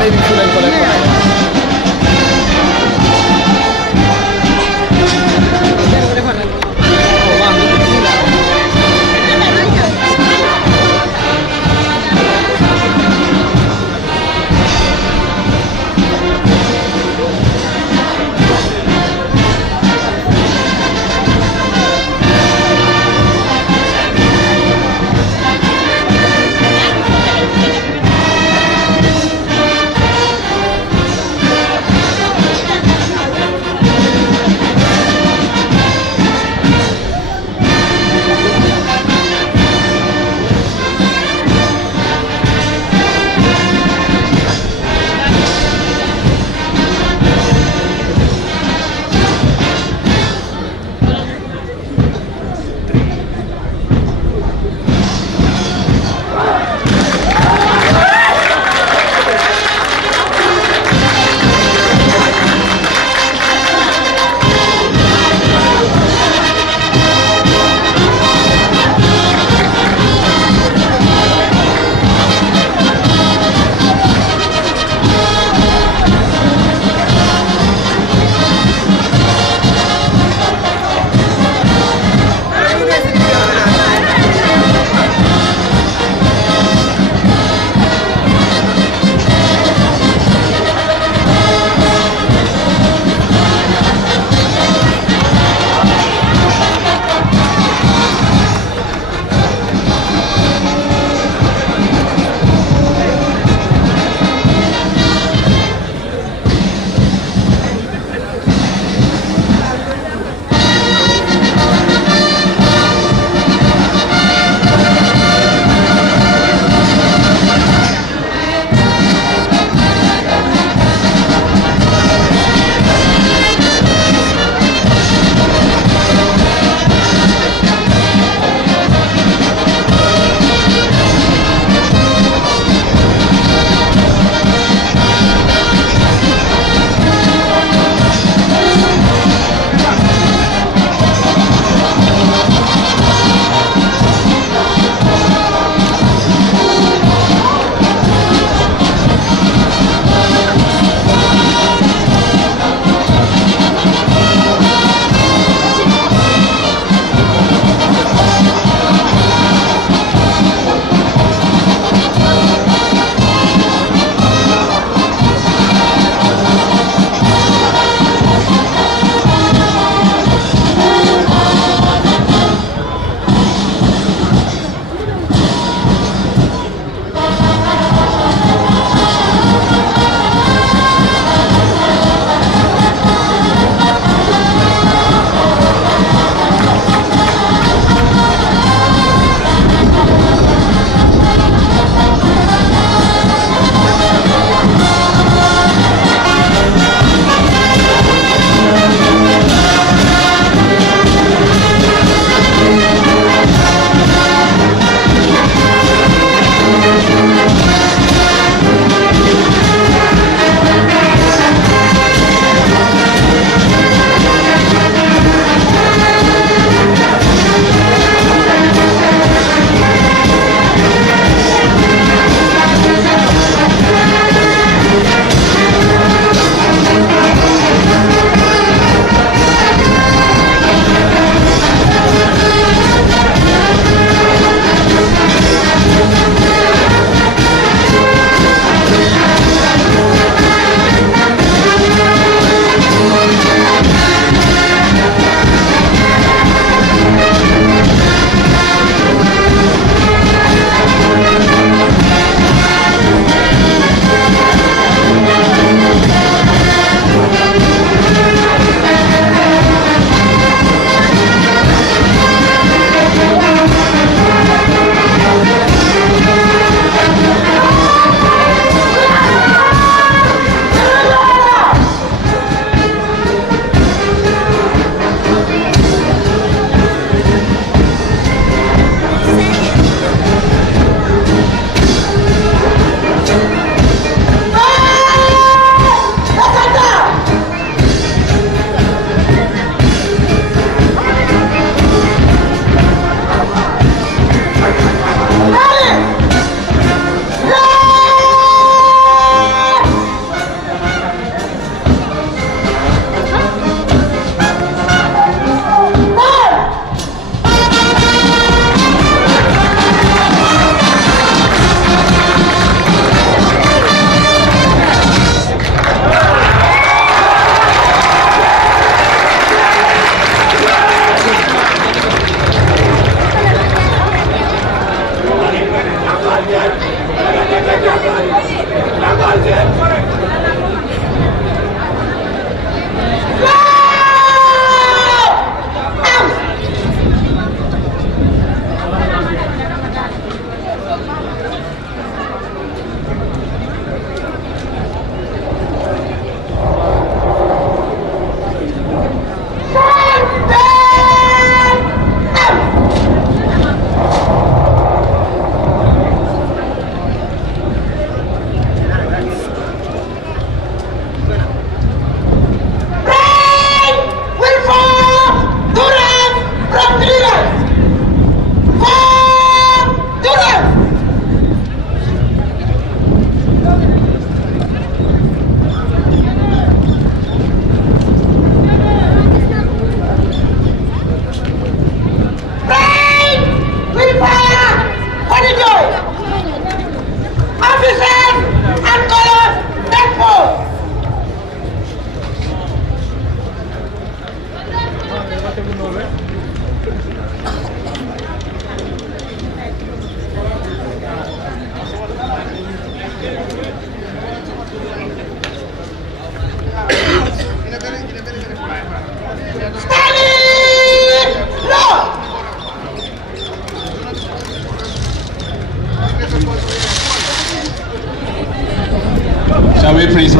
maybe fii lañ ko def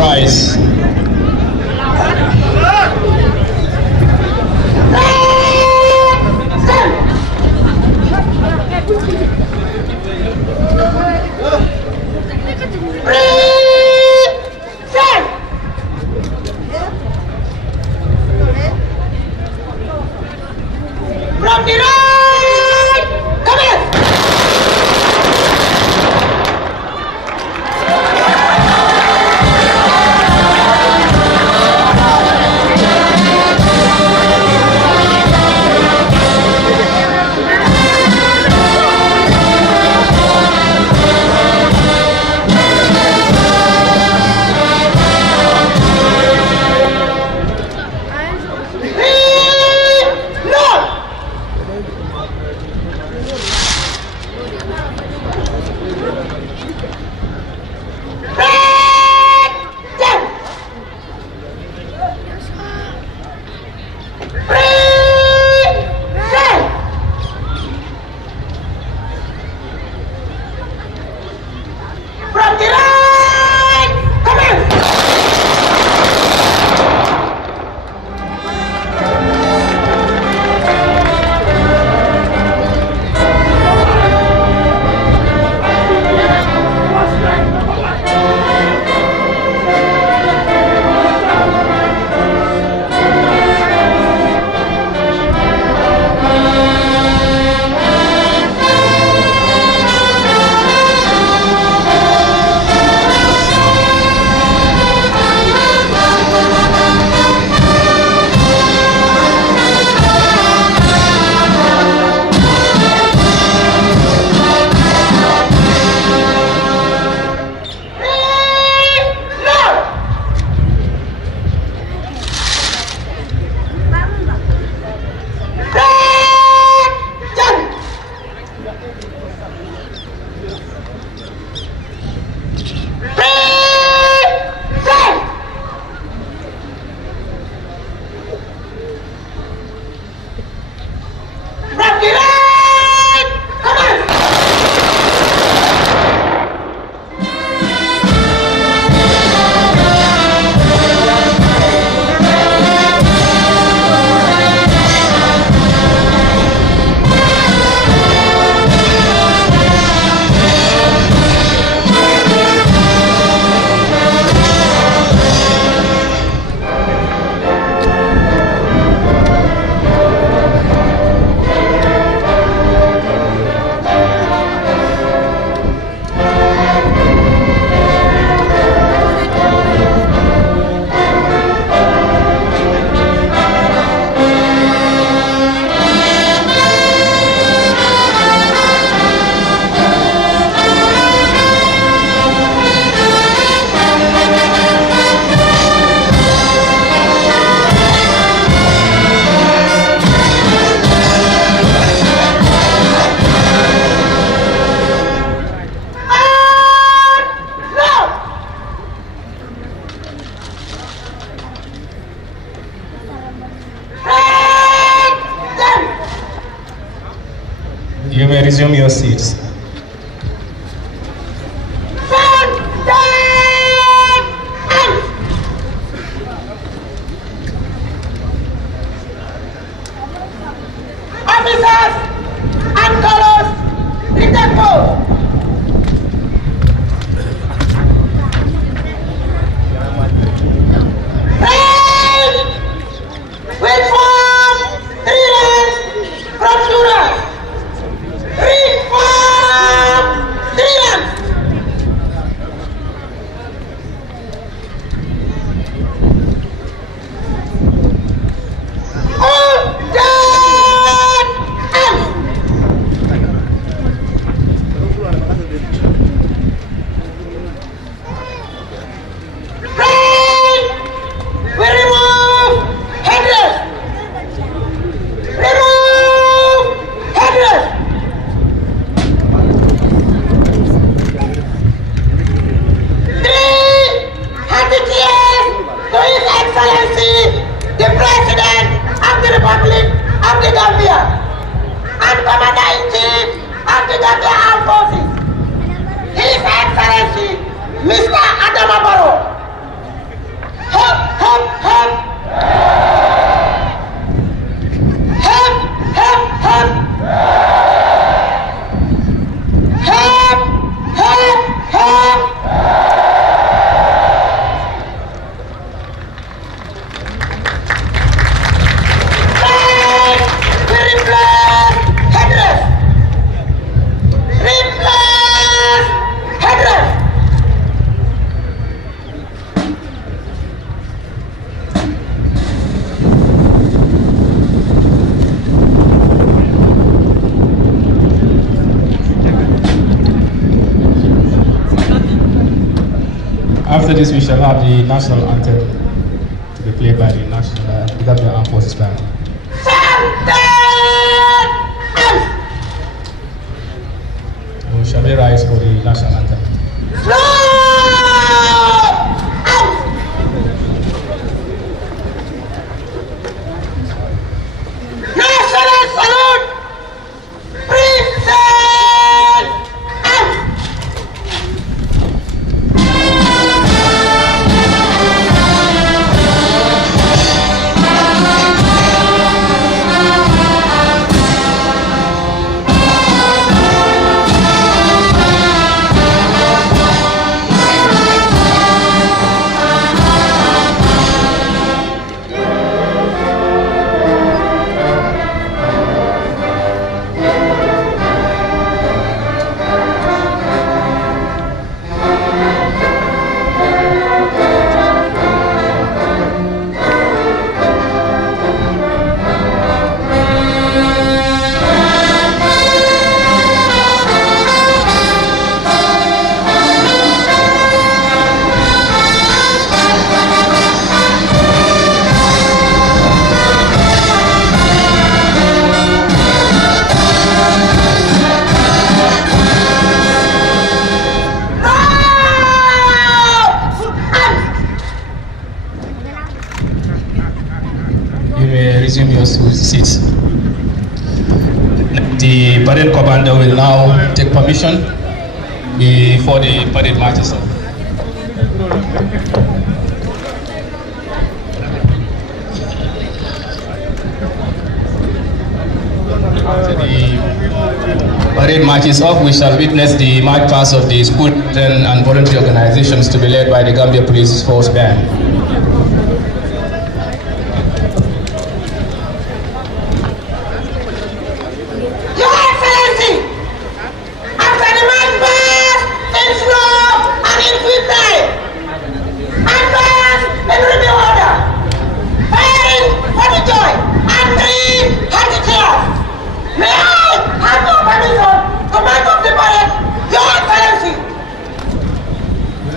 prize. From the right, come in. From the right, come in. You may resume your seats. Officers and colors, return post. With form 3 lines from students. Reform 3 lines. All done. after this, we shall have the national anthem to be played by the Gambia Armed Forces Band. We shall we rise for the national anthem? National salute! Princess! Resume your seats. The parade commander will now take permission before the parade marches off. After the parade marches off, we shall witness the march past of the school and voluntary organizations to be led by the Gambia Police Force Band.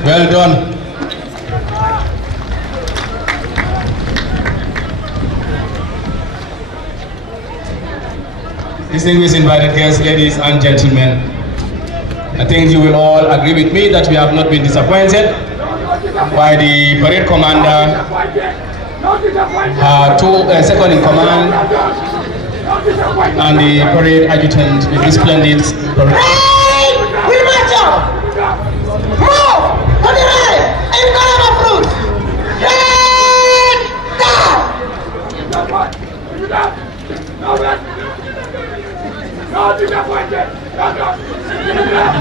Well done. Distinguished invited guests, ladies and gentlemen, I think you will all agree with me that we have not been disappointed by the parade commander, second in command, and the parade adjutant with this splendid parade.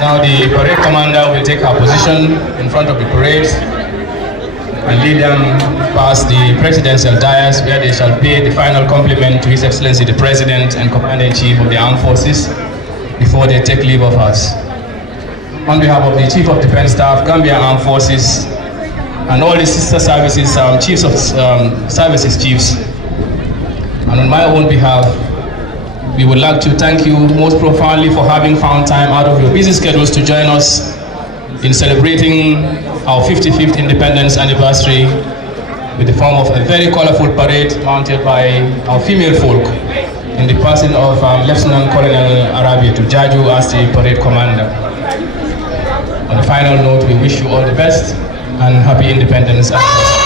Now the parade commander will take her position in front of the parade and lead them past the presidential dais, where they shall pay the final compliment to His Excellency the President and Commander-in-Chief of the Armed Forces before they take leave of us. On behalf of the Chief of Defense Staff, Gambia Armed Forces, and all the sister services, chiefs of services chiefs, and on my own behalf, we would like to thank you most profoundly for having found time out of your busy schedules to join us in celebrating our 55th independence anniversary with the form of a very colorful parade mounted by our female folk in the person of Lieutenant Colonel Arabia Tujaju as the parade commander. On the final note, we wish you all the best and happy independence anniversary.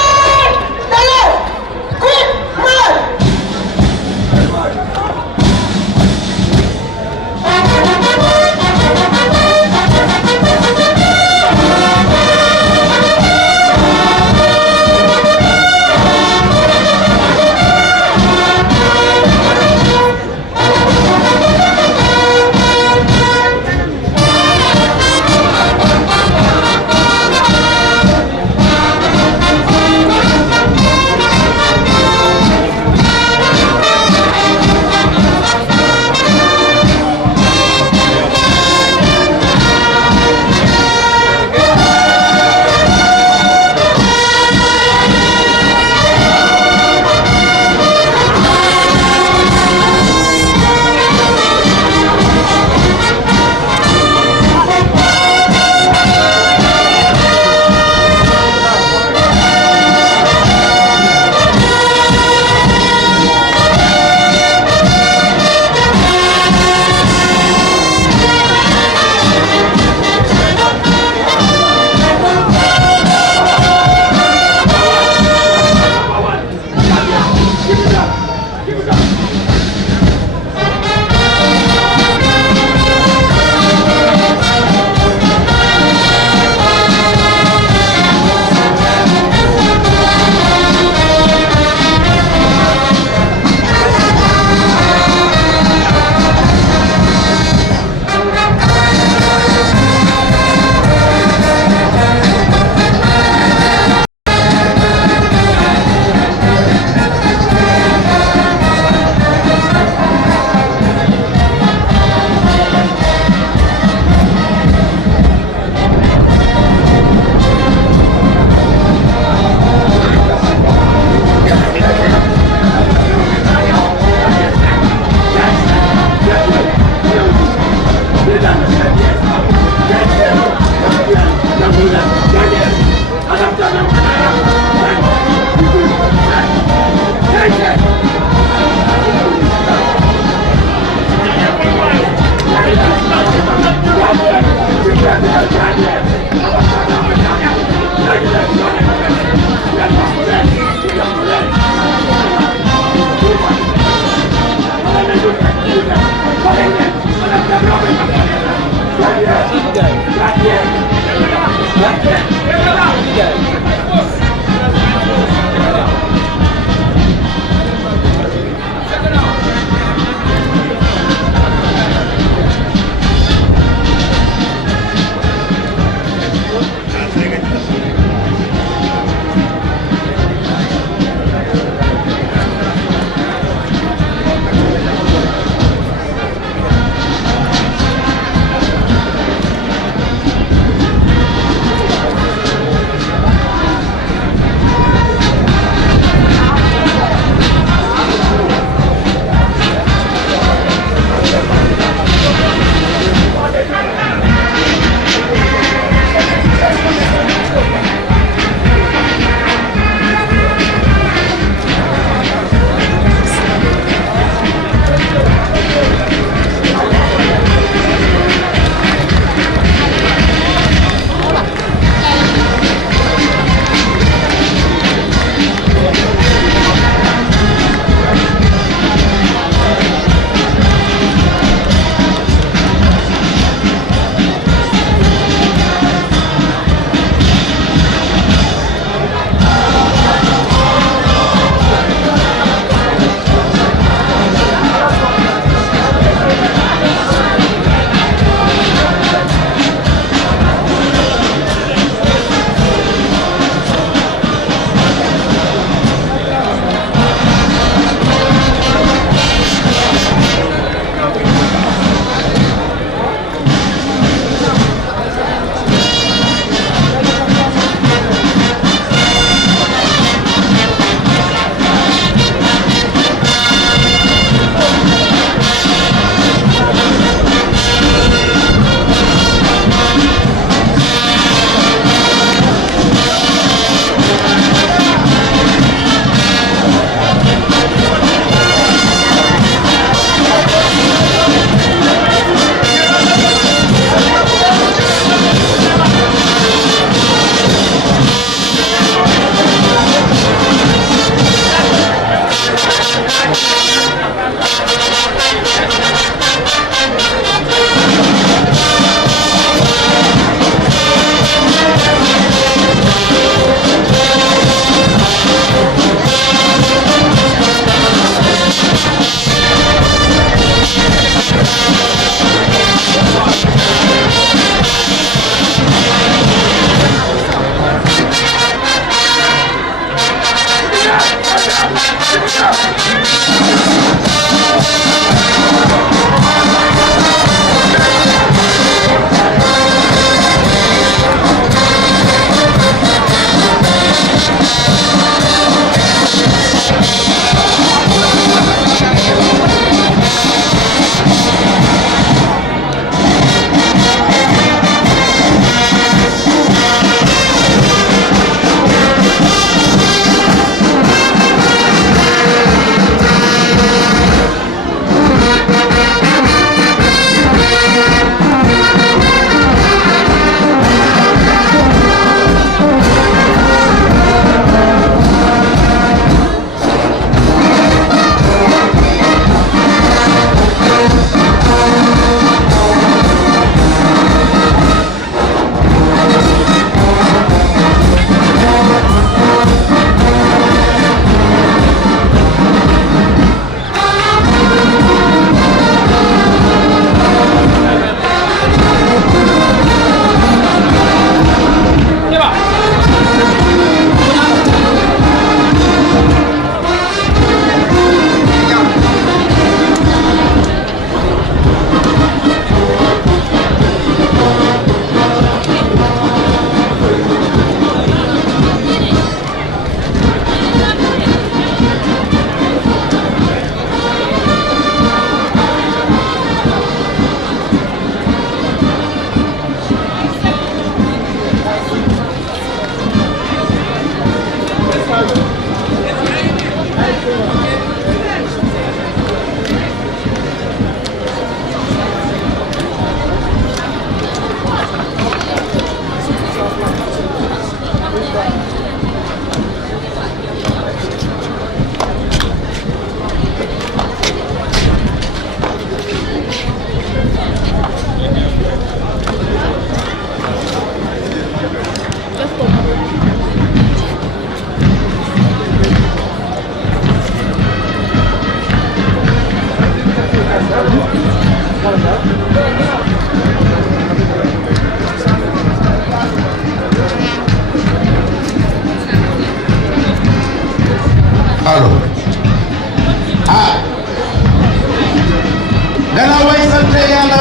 gannaaw way sante yàlla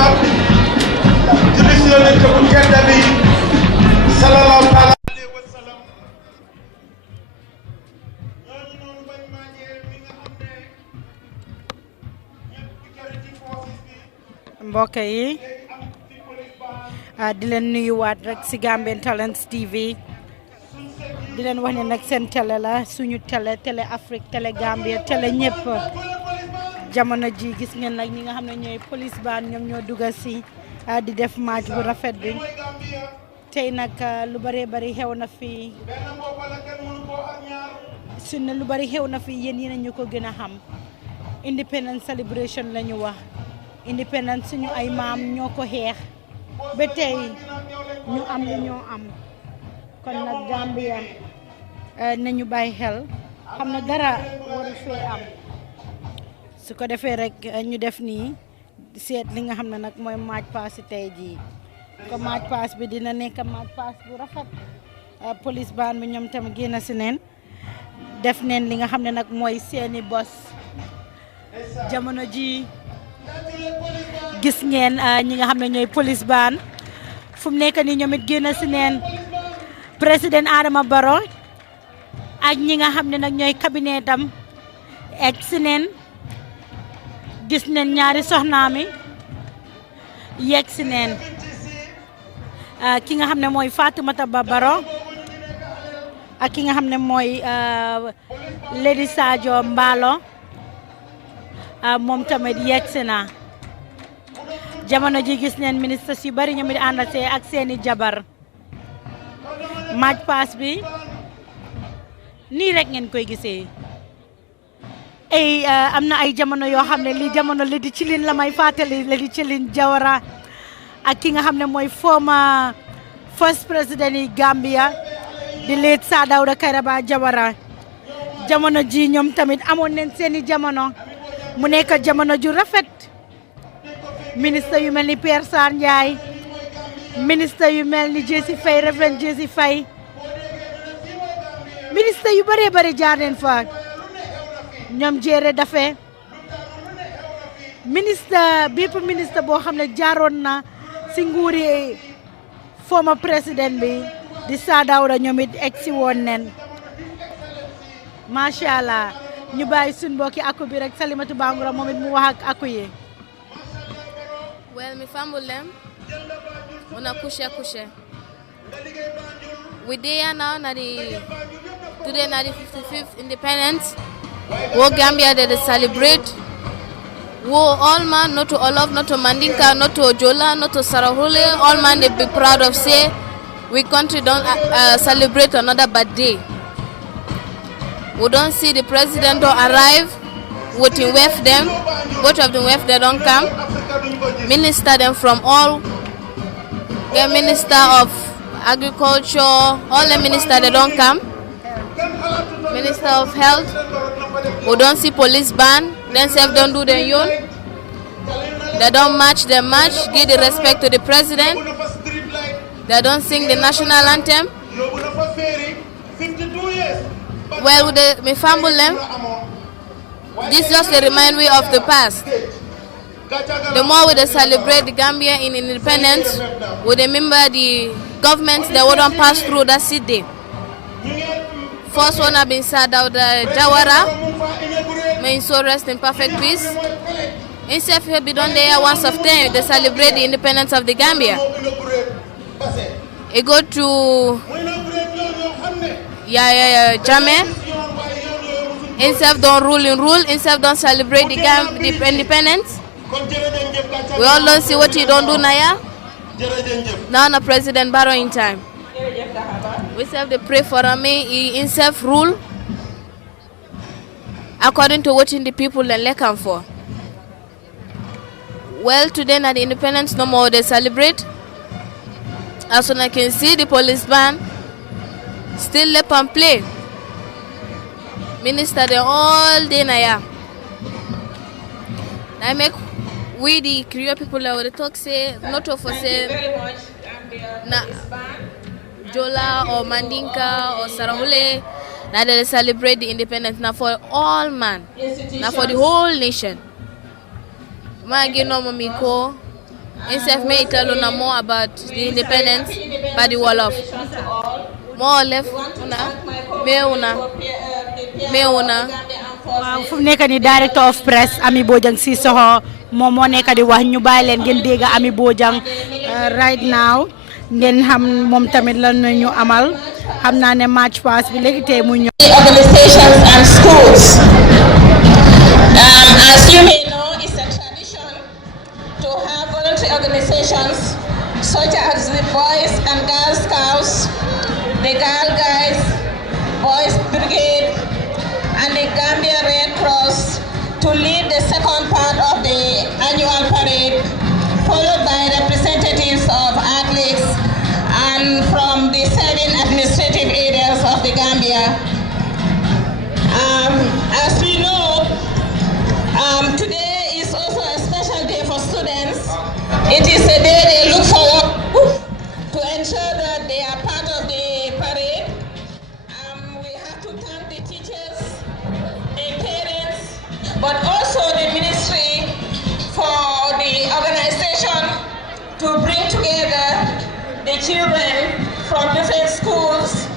julli si yonent bu tedd bi sallallahu taala alayhi wa sallam ñooñu noonu bañ maajee mi nga xam ne ñëpp security forces bi mbokk yi di leen nuyuwaat rek si Gambian Talents TV di leen wax ne nag seen télé la suñu télé Afrique télé Gambia télé ñëpp jamono ji gis ngeen nag ñi nga xam ne ñooy police band ñoom ñoo dugal si di def match bu rafet bi tey nag lu bari xew na fi suñu lu bari xew na fi yéen ñu ko gën a xam independence celebration la ñu wax independence suñu ay maam ñoo ko xeex ba tey ñu am lu ñoo am kon nag Gambia nañu bàyyi xel xam na dara waru fee am su ko defee rek ñu def nii seet li nga xam ne nag mooy match pass tey jii ko match pass bi dina nekk match pass bu rafet police band bi ñoom tam génn si neen def neen li nga xam ne nag mooy seeni bos jamono ji gis ngeen ñi nga xam ne ñooy police band fu mu nekk nii ñoom it génn si neen président Adama Barrow ak ñi nga xam ne nag ñooy cabinet am ak si neen gis neen ñaari soxnaami yegg si neen ki nga xam ne mooy Fatoumata Bah Barrow ak ki nga xam ne mooy Lady Sadio Mballo moom tamit yegg si na jamono ji gis neen ministre yu bari ñoom it ànd ak seeni jabar match pass bi nii rek ngeen koy gisee am na ay jamono yoo xam ne lii jamono Lady Chilin la may fàttali Lady Chilin Jawara ak ki nga xam ne mooy former first president yi Gambia di late Sir Dawda Kairaba Jawara jamono ji ñoom tamit amoon nañ seeni jamono mu nekk jamono ju rafet ministre yu mel ni Pierre Sarr Ndiaye ministre yu mel ni Jessie Faye Reverend Jessie Faye ministre yu bëree bëri jaar nañ fa ñoom jéere dafe ministre bépp ministre boo xam ne jaaroon na si nguuri former président bi di Sir Dawda ñoom it egg si woon nen macha allah ñu bàyyi suñ mbokki akku bi rek Salimatu Bangura moom it mu wax ak akku yi. Well, mi famulem una kushe. We there now today na the 55th independence. Wo Gambia they celebrate. Wo all man, not to Olof, not to Mandinka, not to Ojola, not to Sarahule. All man they be proud of say we country don't celebrate another bad day. We don't see the president don't arrive. Voting with them, both of them with they don't come. Minister them from all. The minister of agriculture, all the minister they don't come. Minister of health, we don't see police band. Themselves don't do their own. They don't march, they march. Give the respect to the president. They don't sing the national anthem. Well, with the me family, this just a remind me of the past. The more we celebrate the Gambia in independence, we remember the governments that wouldn't pass through that city. First one have been Sir Dawda Jawara, may his soul rest in perfect peace. Instead of be done there once of time, they celebrate the independence of the Gambia. It go to Jammeh. Instead don't rule in rule, instead don't celebrate the independence. We all don't see what he don't do now. Now the President Barrow in time. We have to pray for him. He himself rule according to what the people are looking for. Well, today na the independence no more they celebrate. As soon as I can see the police band still let and play. Minister they all day na. I make we the Creole people that will talk say not for say na Jola or Mandinka or Sarahule. Now they celebrate the independence now for all man, now for the whole nation. Magino Momiko. Instead, me tell you more about the independence by the Wolof. More or less, me una. waaw fu mu nekk ni director of press Ami Bojang Sissoho moom moo nekk di wax ñu bàyyi leen ngeen dégg Ami Bojang right now ngeen xam moom tamit lan la ñu amal xam naa ne match pass bi léegi tey mu ñëw. Organizations and schools. As you may know, it's a tradition to have voluntary organizations such as the Boys and Girls Scouts, the Girl Guides, Boys Brigade, and the Gambia Red Cross to lead the second part of the annual parade, followed by representatives of athletes and from the 7 administrative areas of the Gambia. As we know, today is also a special day for students. It is a day they look forward to ensure that they are part of the parade. We have to thank the teachers, the parents, but also the ministry for the organization to bring together the children from different schools,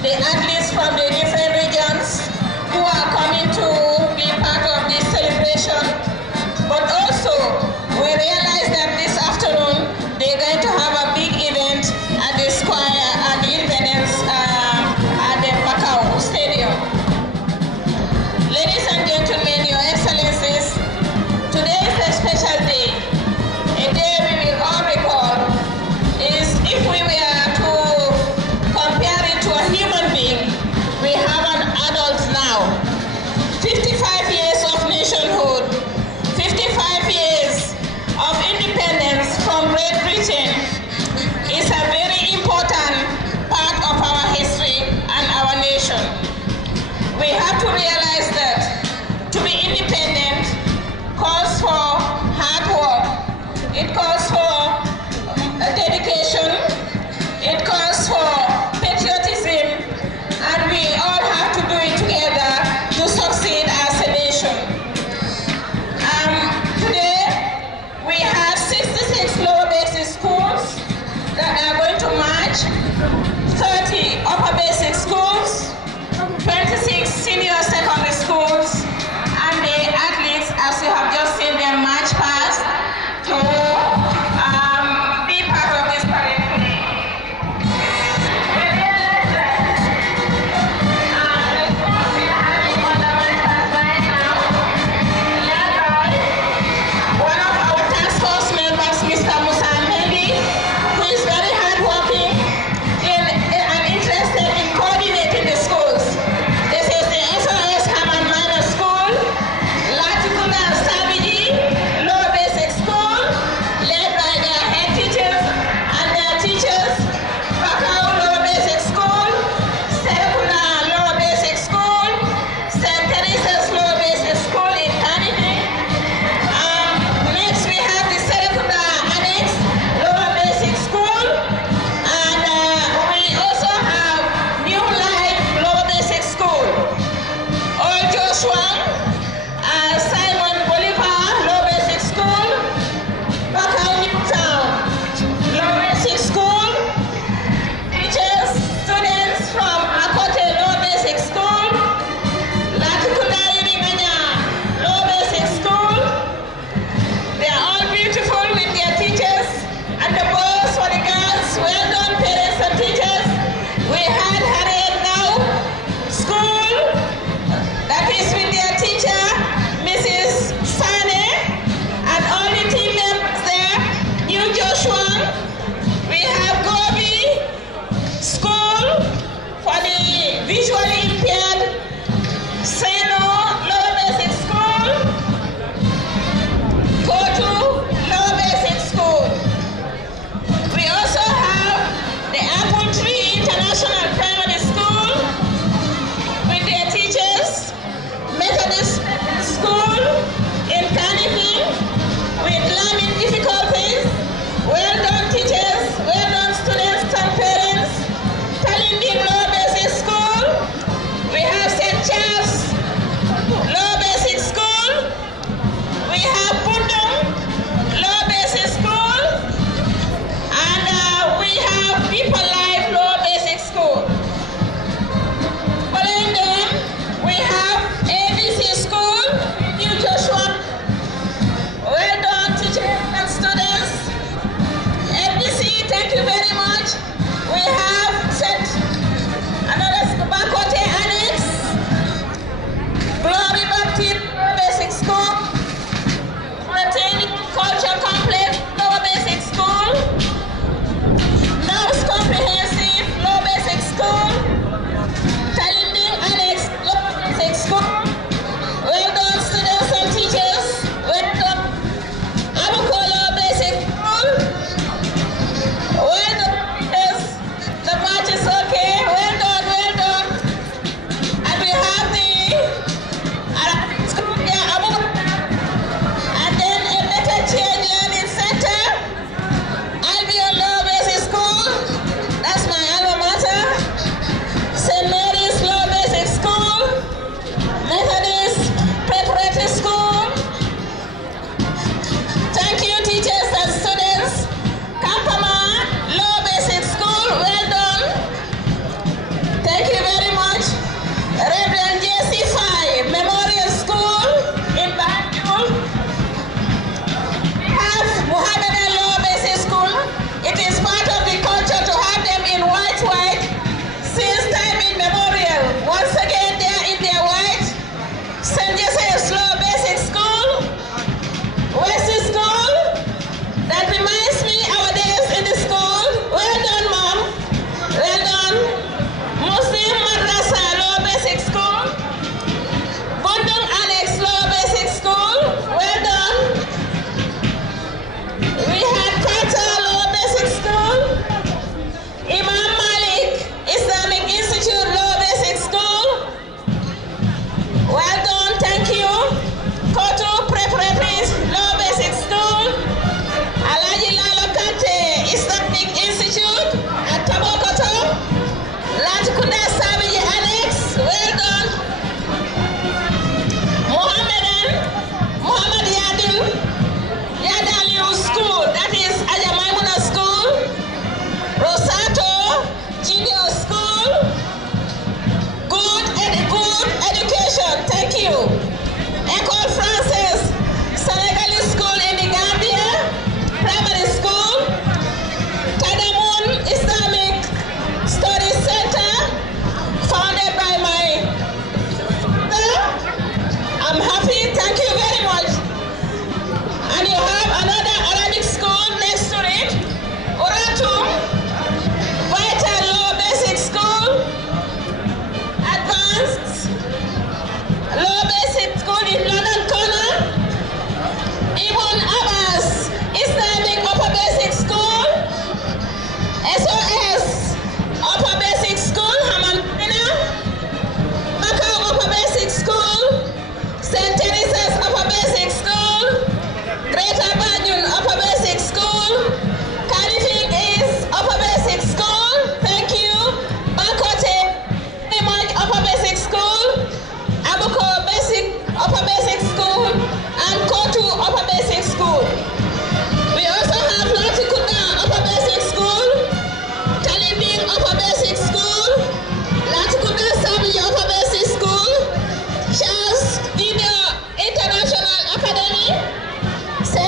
the athletes from the different regions who are coming to be part of this celebration. But also, we realize that this afternoon they're going to have a big event at the square at the Independence at the Bakau Stadium. Ladies and gentlemen, Your Excellencies, today is a special day, a day we will all recall. Is if we were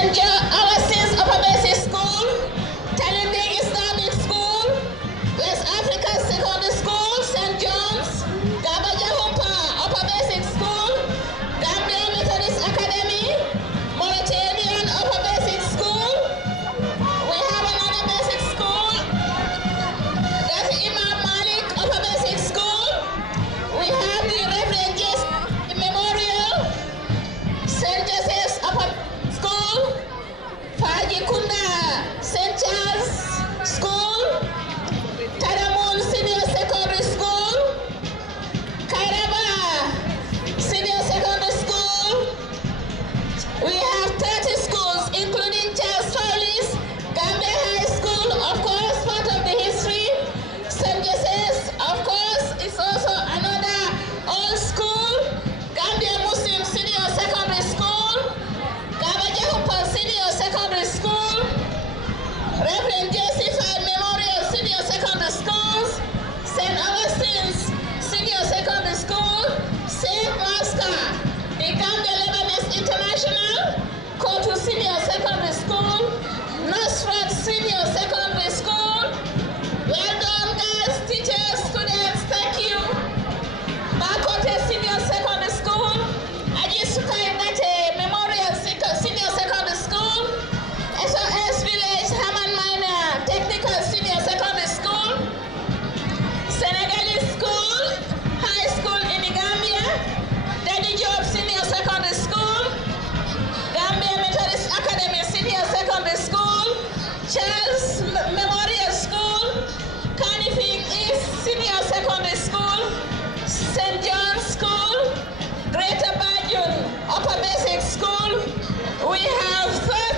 St. Augustine's Upper Basic School, Talending Islamic School, West Africa Secondary School, St. John's, Gabaja Humpa Upper Basic School, Gambia Methodist Academy, Mauritanian Upper Basic School. We have another basic school, that's Imam Malik Upper Basic School. We have the Reverend Jesse Memorial, St. Joseph's Upper School, Faji Kunda St. Charles School, Tadamun Senior Secondary School, Kairaba Senior Secondary School. We have 30 schools, including Charles Fowlis, Gambia High School, of course, part of the history. St. Joseph's, of course, is also another old school. Gambia Muslim Senior Secondary School, Gabaja Humpa Senior Secondary School, Reverend Jesse Memorial Senior Secondary Schools, St. Augustine's Senior Secondary School, St. Oscar, the Gambia Lebanese International, Kotu Senior Secondary School, Nusrat Senior Secondary School. Well done, guys, teachers, students, thank you. Bakote Senior Secondary School, Ajisukai Nate Memorial Senior Secondary School, SOS Village Haman Minor Technical Senior Secondary School, Senegalese School, High School in the Gambia, Daddy Job Senior Secondary School, Gambia Methodist Academy Senior Secondary School, Charles Memorial School, Canifing East Senior Secondary School, St. John's School, Greater Bajun Upper Basic School. We have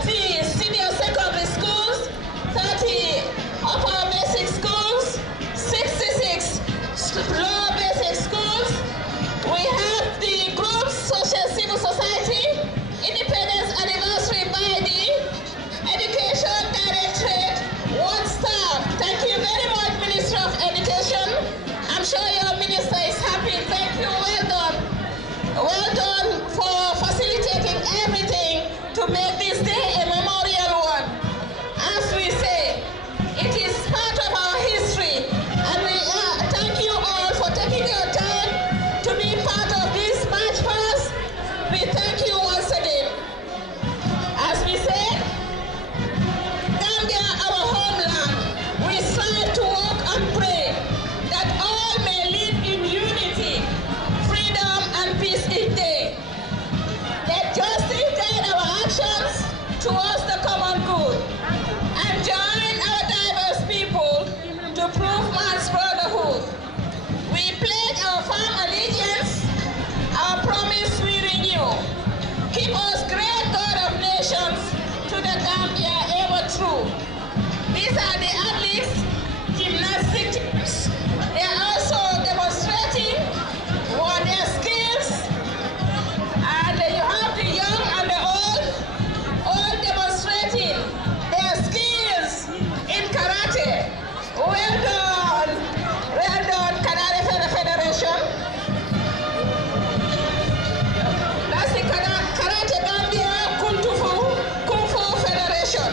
30 senior secondary schools, 30 upper basic schools, 66 lower basic schools. We have the groups Social Civil Society, Independence Anniversary by the Education Directorate, one staff. Thank you very much, Minister of Education. I'm sure your minister is happy. Thank you, well done. Well done for facilitating everything to make this day a memorial one. As we say, it is part of our history, and we thank you all for taking your time to be part of this March Past. We thank you once again. As we say, Gambia, our homeland, we strive to walk and pray that all may live in unity, freedom, and peace each day. Let justice guide our actions towards the common good, and join our diverse people to prove man's brotherhood. We pledge our firm allegiance, our promise we renew. Keep us, great God of nations, to the Gambia ever true. These are the athletes, gymnastic teams. They are also demonstrating their skills, and you have the young and the old, all demonstrating their skills in karate. Well done, Karate Federation. That's the Karate Gambia Kung Fu Federation.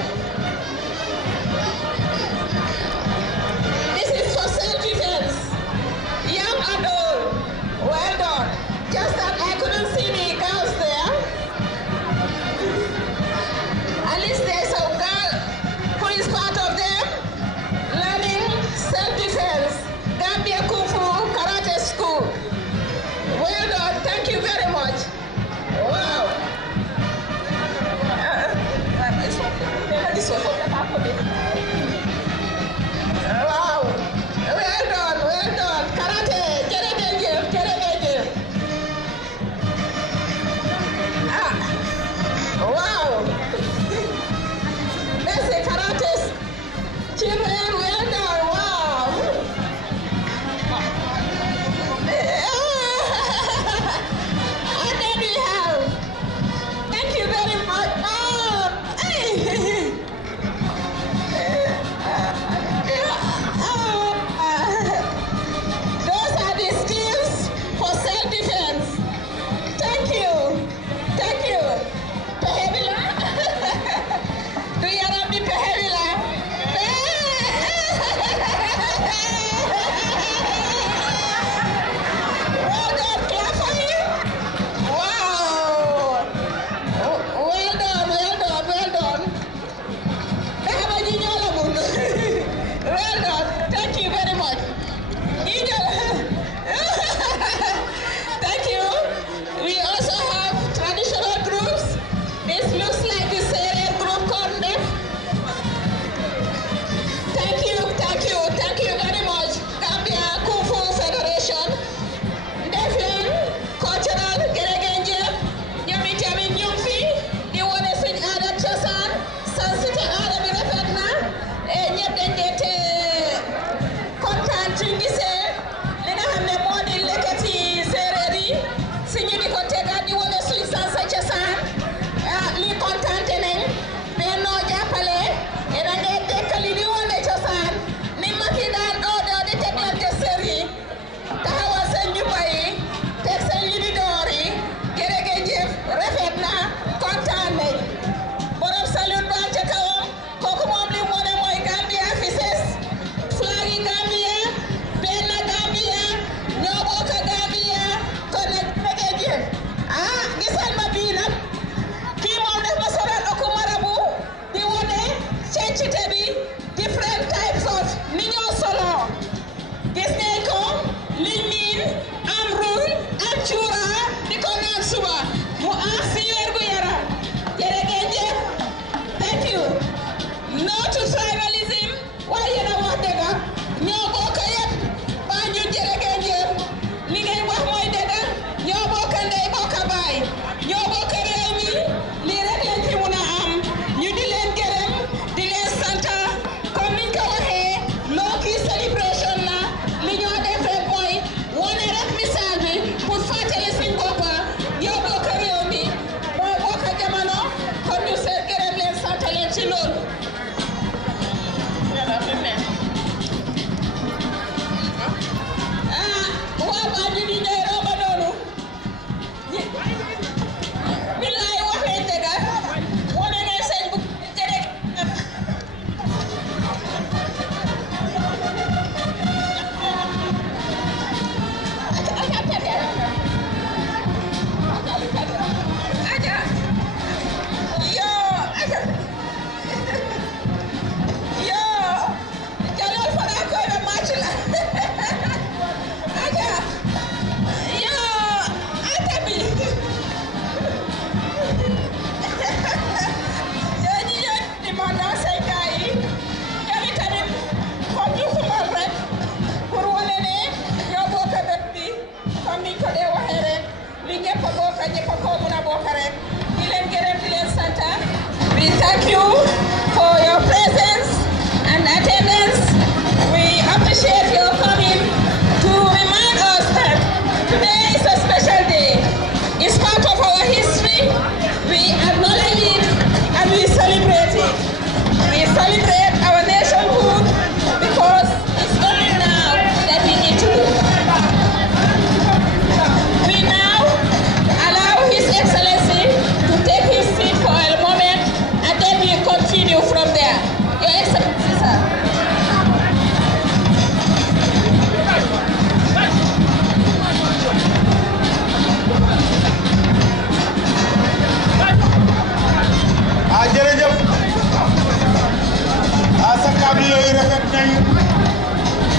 sa kàddu yooyu rafet nañu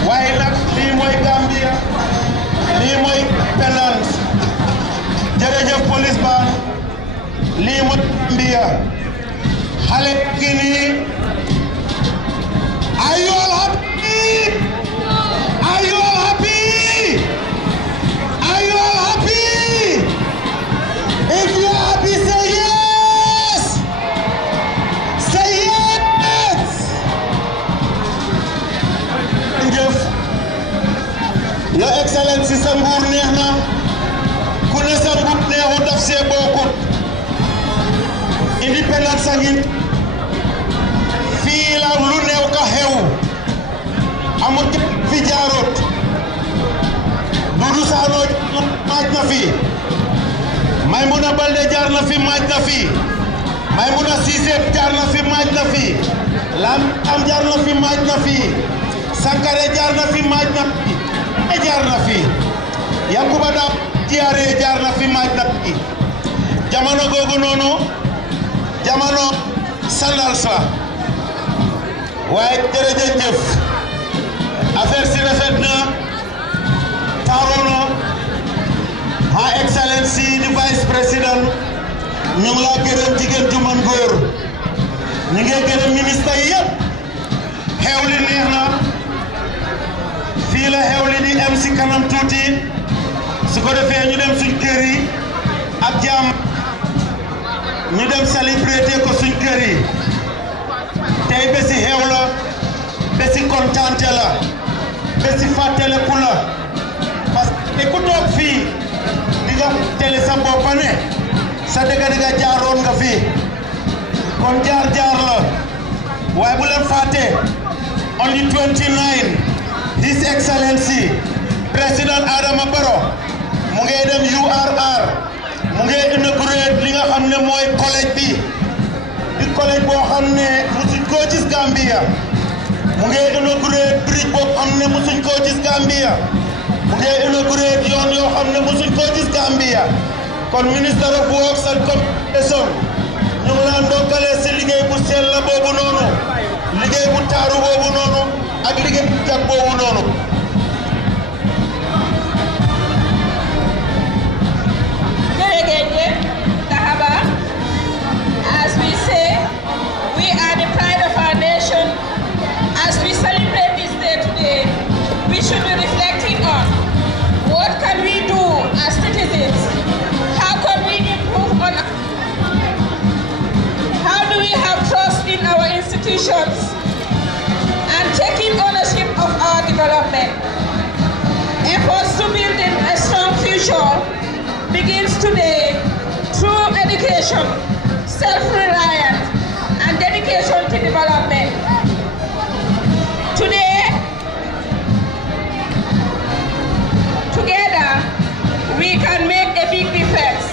waaye nag lii mooy Gambia lii mooy Penance jërëjëf police band lii mooy Gambia xale ki nii are you all happy? Are you all happy? Are you all happy? If you are happy, say yes! Say yes! Jëf Your Excellency sa nguur neex na ku ne sa nguur neexu daf see bokkut independence a ngi fii la lu neew ka xew amul fi jaarut Dudu Saano maaj na fi Maymuna Balde jaar na fi maaj na fi Maymuna Cissé jaar na fi maaj na fi Lam am jaar na fi maaj na fi Sankare jaar na fi maaj na fi jaar na fi Yankuba Da Jiare jaar na fi maaj na fi jamono googu noonu jamono sandal sa waaye jërëjëf affaire si rafet na taaru na Her Excellency the Vice President ñu ngi laa gërëm jigéen ju mën góor ñu ngi gërëm ministre yi yëpp xew li neex na fii la xew li di am si kanam tuuti su ko defee ñu dem suñ kër yi ak jàmm ñu dem célébrer ko suñ kër yi tey bési xew la bési kontaante la bési fàttaliku la parce que ku toog fii di nga télé sa bopp ne sa dëgg jaaroon nga fii kon jaar la waaye bu leen fàtte on the 29 His Excellency President Adama Barrow mu ngi dem URR mu ngi inaugurate li nga xam ne mooy collège bi di collège boo xam ne musuñ koo gis Gambia mu ngi inaugurate bridge boo xam ne musuñ koo gis Gambia mu ngi inaugurate yoon yoo xam ne musuñ koo gis Gambia kon Minister of Works and Communication ñu ngi laan ndokkale si liggéey bu sell la boobu noonu liggéey bu taaru boobu noonu ak liggéey bu jag boobu noonu As we say, we are the pride of our nation. As we celebrate this day today, we should be reflecting on what can we do as citizens? How can we improve on? How do we have trust in our institutions and taking ownership of our development? Efforts to building a strong future begins today through education, self-reliance, and dedication to development. Today, together, we can make a big difference.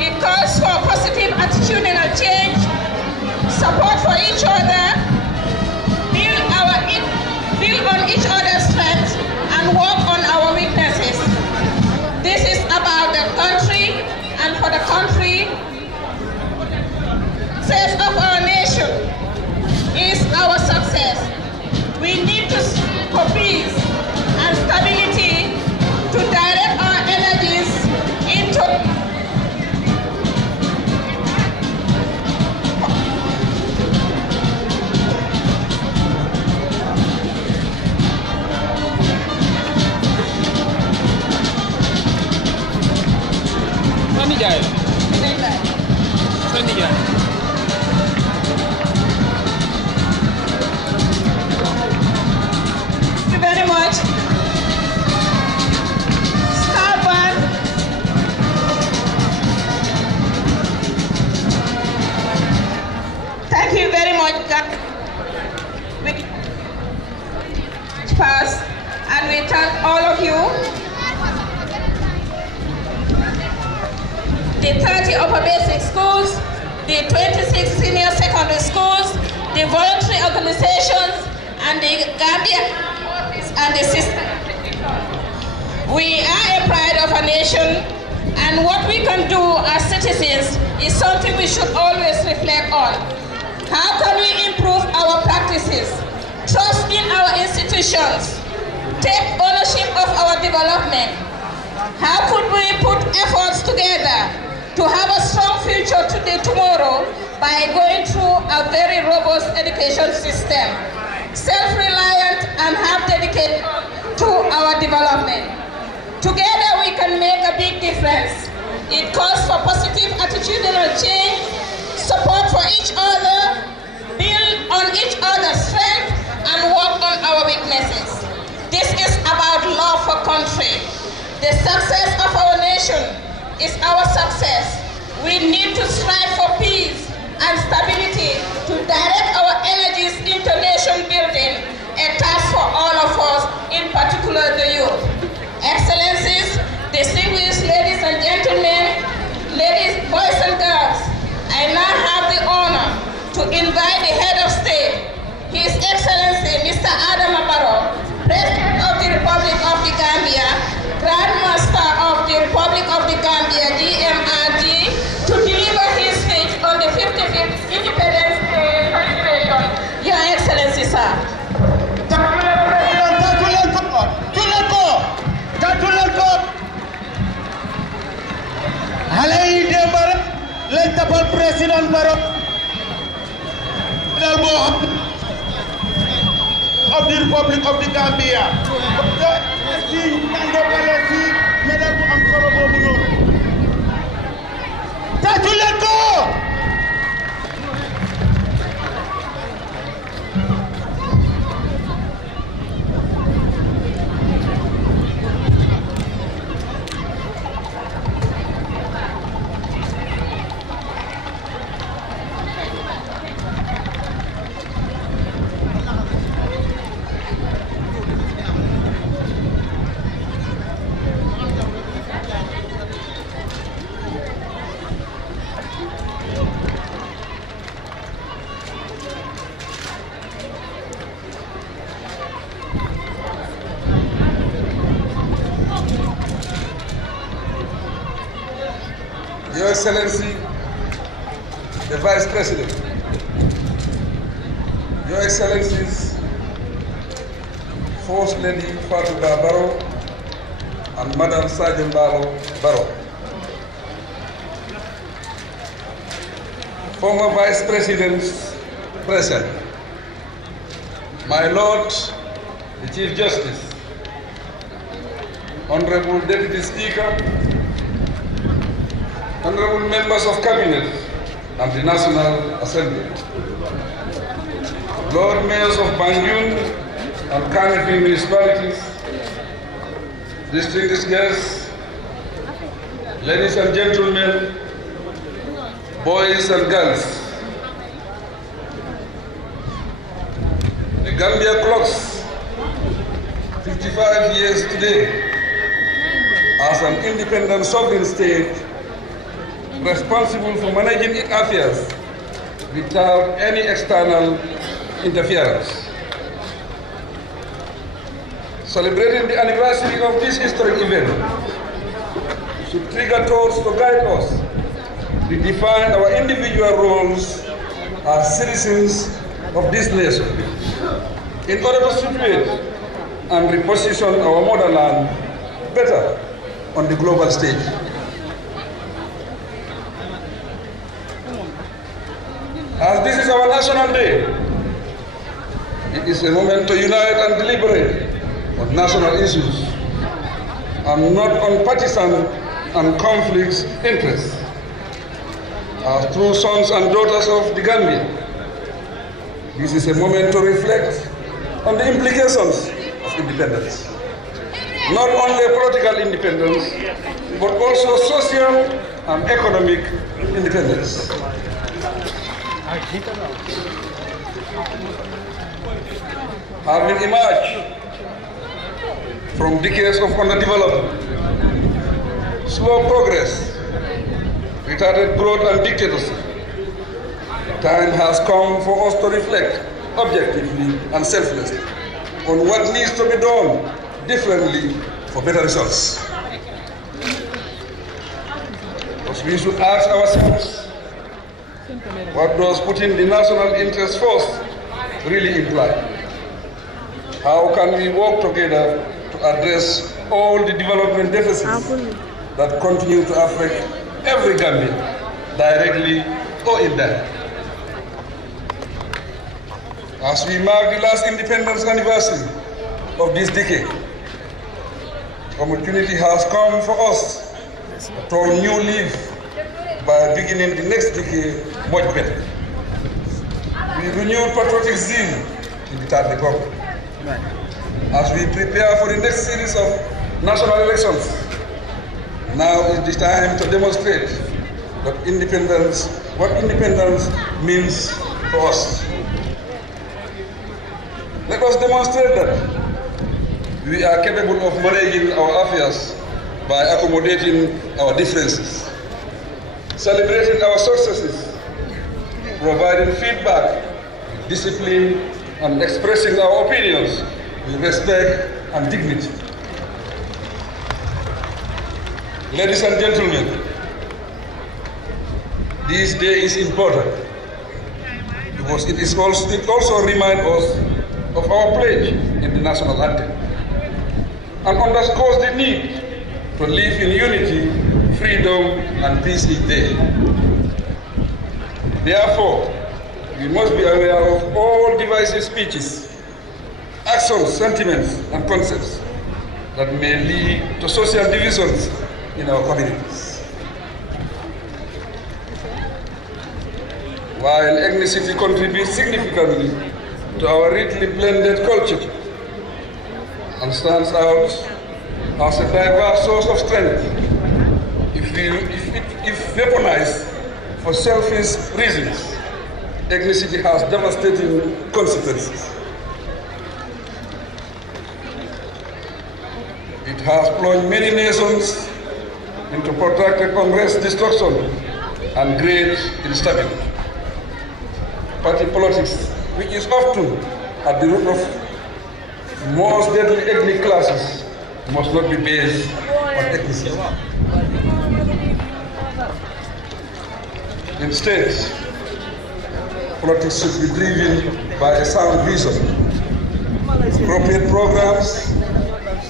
It calls for positive attitudinal change, support for each other, build on each other's strengths, and work on our weaknesses. This is about the country and for the country. Success of our nation is our success. We need to for peace and stability to direct our energies into Thank you very much. Star Band. Thank you very much. We pass and we thank all of you. The 30 upper basic schools, the 26 senior secondary schools, the voluntary organizations, and the Gambia and the system. We are a pride of a nation, and what we can do as citizens is something we should always reflect on. How can we improve our practice practices, trust in our institutions, take ownership of our development. How could we put efforts together to have a strong future today, tomorrow, by going through a very robust education system, self-reliant and have dedicated to our development. Together we can make a big difference. It calls for positive attitudinal change, support for each other, build on each other's strength, and work on our weaknesses. This is about love for country. The success of our nation is our success. We need to strive for peace and stability to direct our energies into nation building, a task for all of us, in particular the youth. Excellencies, distinguished ladies and gentlemen, ladies, boys and girls, I now have the honor to invite the head of state, His Excellency Mr. Adama Barrow, President of the Republic of the Gambia, Grand Master of the Republic of the Gambia, GMRG, to deliver his speech on the 55th Independence Day celebration. Your Excellency, sir. Halay dembar lañ tapal président Barrow of the Republic of the Gambia. Medal bu am solo boobu noonu. Tàccu leen ko. Your Excellency, the Vice President, Your Excellencies, First Lady Fatouba Barrow and Madam Sergeant Barrow, former Vice Presidents present, my Lord, the Chief Justice, Honorable Deputy Speaker, Honorable Members of Cabinet and the National Assembly, Lord Mayors of Banjul and Kanifing municipalities, distinguished guests, ladies and gentlemen, boys and girls. The Gambia clocks 55 years today as an independent sovereign state responsible for managing its affairs without any external interference. Celebrating the anniversary of this historic event should trigger thoughts to guide us to define our individual roles as citizens of this nation in order to situate and reposition our motherland better on the global stage. As this is our national day, it is a moment to unite and deliberate on national issues and not on partisan and conflicts interests. As true sons and daughters of the Gambia, this is a moment to reflect on the implications of independence. Not only political independence, but also social and economic independence. Having emerged from decades of underdevelopment, slow progress, retarded growth and dictatorship, time has come for us to reflect objectively and selflessly on what needs to be done differently for better results. Because we should ask ourselves, what does putting the national interest first really imply. How can we work together to address all the development deficits that continue to affect every Gambian, directly or indirectly? As we mark the last independence anniversary of this decade, opportunity has come for us to turn a new leaf by beginning the next decade much better. We renewed patriotic zeal in the Third Republic. As we prepare for the next series of national elections, now is the time to demonstrate what independence means for us. Let us demonstrate that we are capable of managing our affairs by accommodating our differences, celebrating our successes, providing feedback, discipline, and expressing our opinions with respect and dignity. Ladies and gentlemen, this day is important because it also reminds us of our pledge in the national anthem and underscores the need to live in unity, freedom, and peace each day. Therefore, we must be aware of all divisive speeches, actions, sentiments, and concepts that may lead to social divisions in our communities. While ethnicity contributes significantly to our richly blended culture and stands out as a diverse source of strength, if weaponized for selfish reasons, ethnicity has devastating consequences. It has plunged many nations into protracted unrest, destruction, and great instability. Party politics, which is often at the root of most deadly ethnic clashes, must not be based on ethnicity. Instead, politics should be driven by a sound vision, appropriate programs,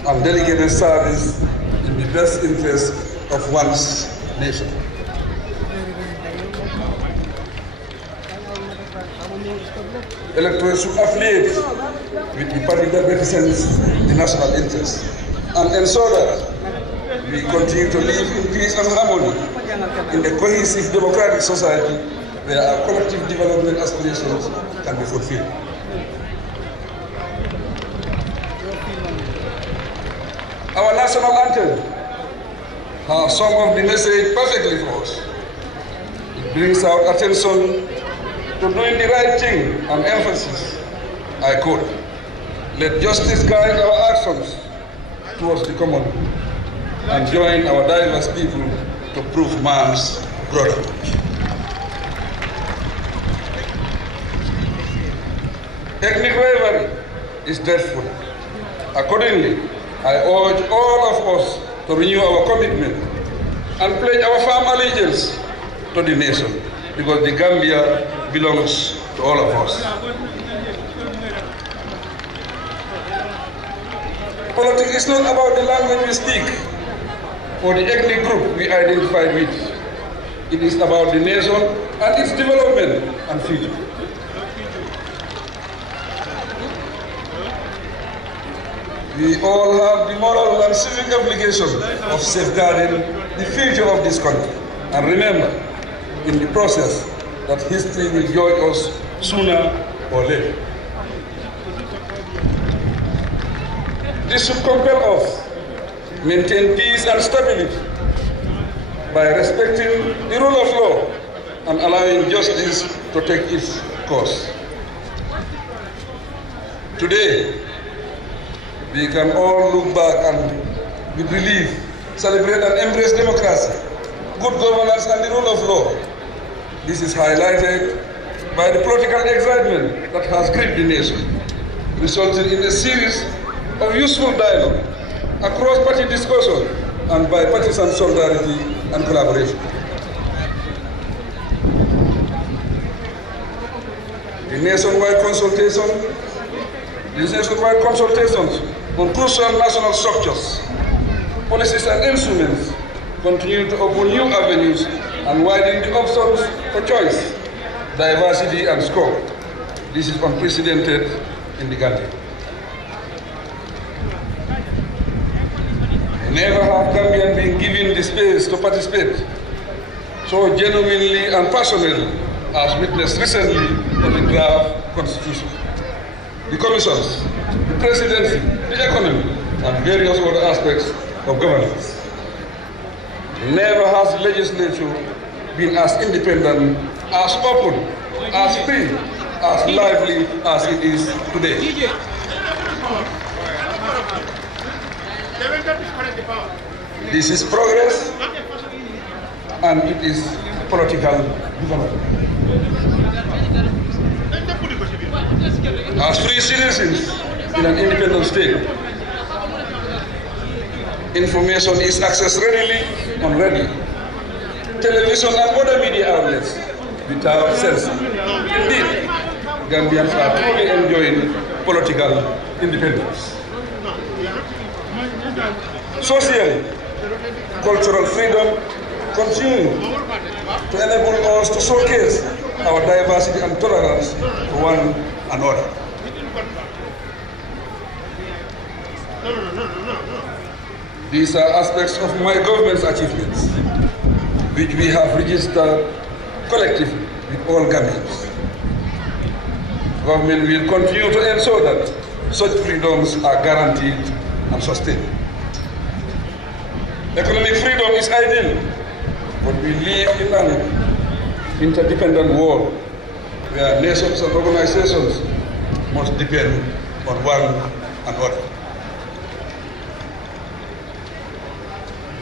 and delegated service in the best interest of one's nation. Electors should affiliate with the party that represents the national interest and ensure that we continue to live in peace and harmony in a cohesive democratic society where our collective development aspirations can be fulfilled. Our national anthem has some of the message perfectly for us. It brings out attention to doing the right thing and emphasis, I quote, "Let justice guide our actions towards the common and join our diverse people to prove man's brotherhood." Ethnic rivalry is dreadful. Accordingly, I urge all of us to renew our commitment and pledge our firm allegiance to the nation, because the Gambia belongs to all of us. Politics is not about the language we speak or the ethnic group we identify with. It is about the nation and its development and future. We all have the moral and civic obligation of safeguarding the future of this country. And remember, in the process, that history will judge us sooner or later. This should compel us to maintain peace and stability by respecting the rule of law and allowing justice to take its course. Today, we can all look back and with relief celebrate and embrace democracy, good governance, and the rule of law. This is highlighted by the political excitement that has gripped the nation, resulting in a series of useful dialogue across party discussion and bipartisan solidarity and collaboration. The nationwide consultations on crucial national structures, policies and instruments continue to open new avenues and widen the options for choice, diversity and scope. This is unprecedented in the Gambia. Never have Gambians been given the space to participate so genuinely and passionately as witnessed recently in the draft constitution. The commissions, the presidency, the economy, and various other aspects of governance. Never has the legislature been as independent, as open, as free, as lively as it is today. This is progress, and it is political development. As free citizens in an independent state, information is accessed readily on radio, television and other media outlets without censor. Indeed, Gambians are truly enjoying political independence. Socially, cultural freedom continue to enable us to showcase our diversity and tolerance to one another. These are aspects of my government's achievements, which we have registered collectively with all Gambians. Government will continue to ensure that such freedoms are guaranteed and sustained. Economic freedom is ideal, but we live in an interdependent world where nations and organizations must depend on one another.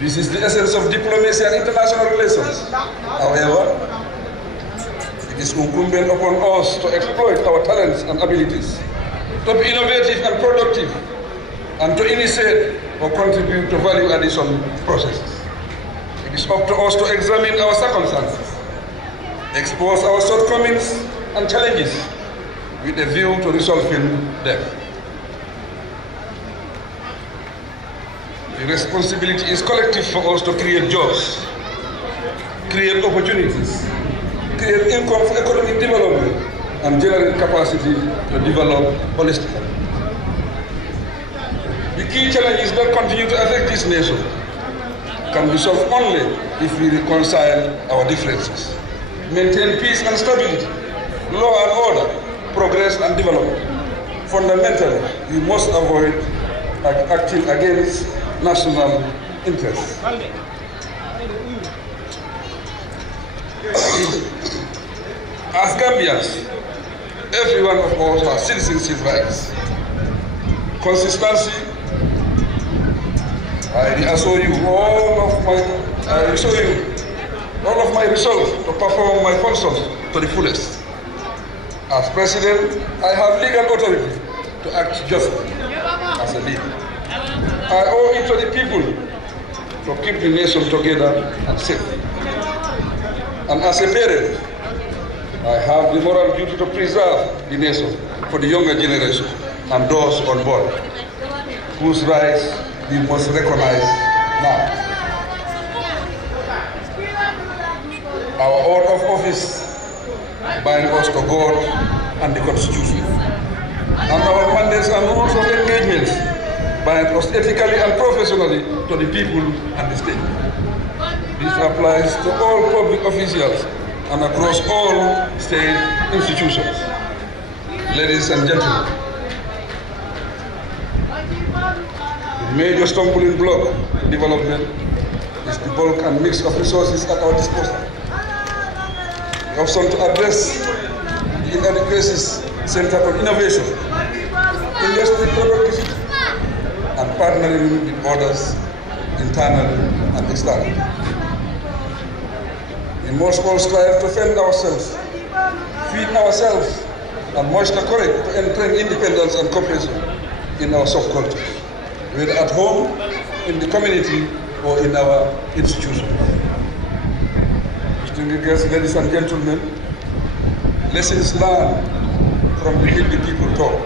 This is the essence of diplomacy and international relations. However, it is incumbent upon us to exploit our talents and abilities, to be innovative and productive, and to initiate or contribute to value addition processes. It is up to us to examine our circumstances, expose our shortcomings and challenges with a view to resolving them. The responsibility is collective for us to create jobs, create opportunities, create income for economic development, and generate capacity to develop holistically. The key challenges that continue to affect this nation can be solved only if we reconcile our differences, maintain peace and stability, law and order, progress and development. Fundamentally, we must avoid acting against national interests. As Gambians, every one of us has citizenship rights. Consistency, I assure you all of my resolve to perform my functions to the fullest. As President, I have legal authority to act justly as a leader. I owe it to the people to keep the nation together and safe. And as a parent, I have the moral duty to preserve the nation for the younger generation and those on board, whose rights we must recognize now. Our oath of office binds us to God and the Constitution, and our mandates and rules of engagement bind us ethically and professionally to the people and the state. This applies to all public officials and across all state institutions. Ladies and gentlemen, the major stumbling block in development is the bulk and mix of resources at our disposal. The option to address the inadequacies centered on innovation, industry productivity, and partnering with others internally and externally. We must all strive to fend ourselves, feed ourselves, and muster courage to entrench independence and cooperation in our subcultures, whether at home, in the community, or in our institutions. Distinguished guests, ladies and gentlemen, lessons learned from the Heal the People talk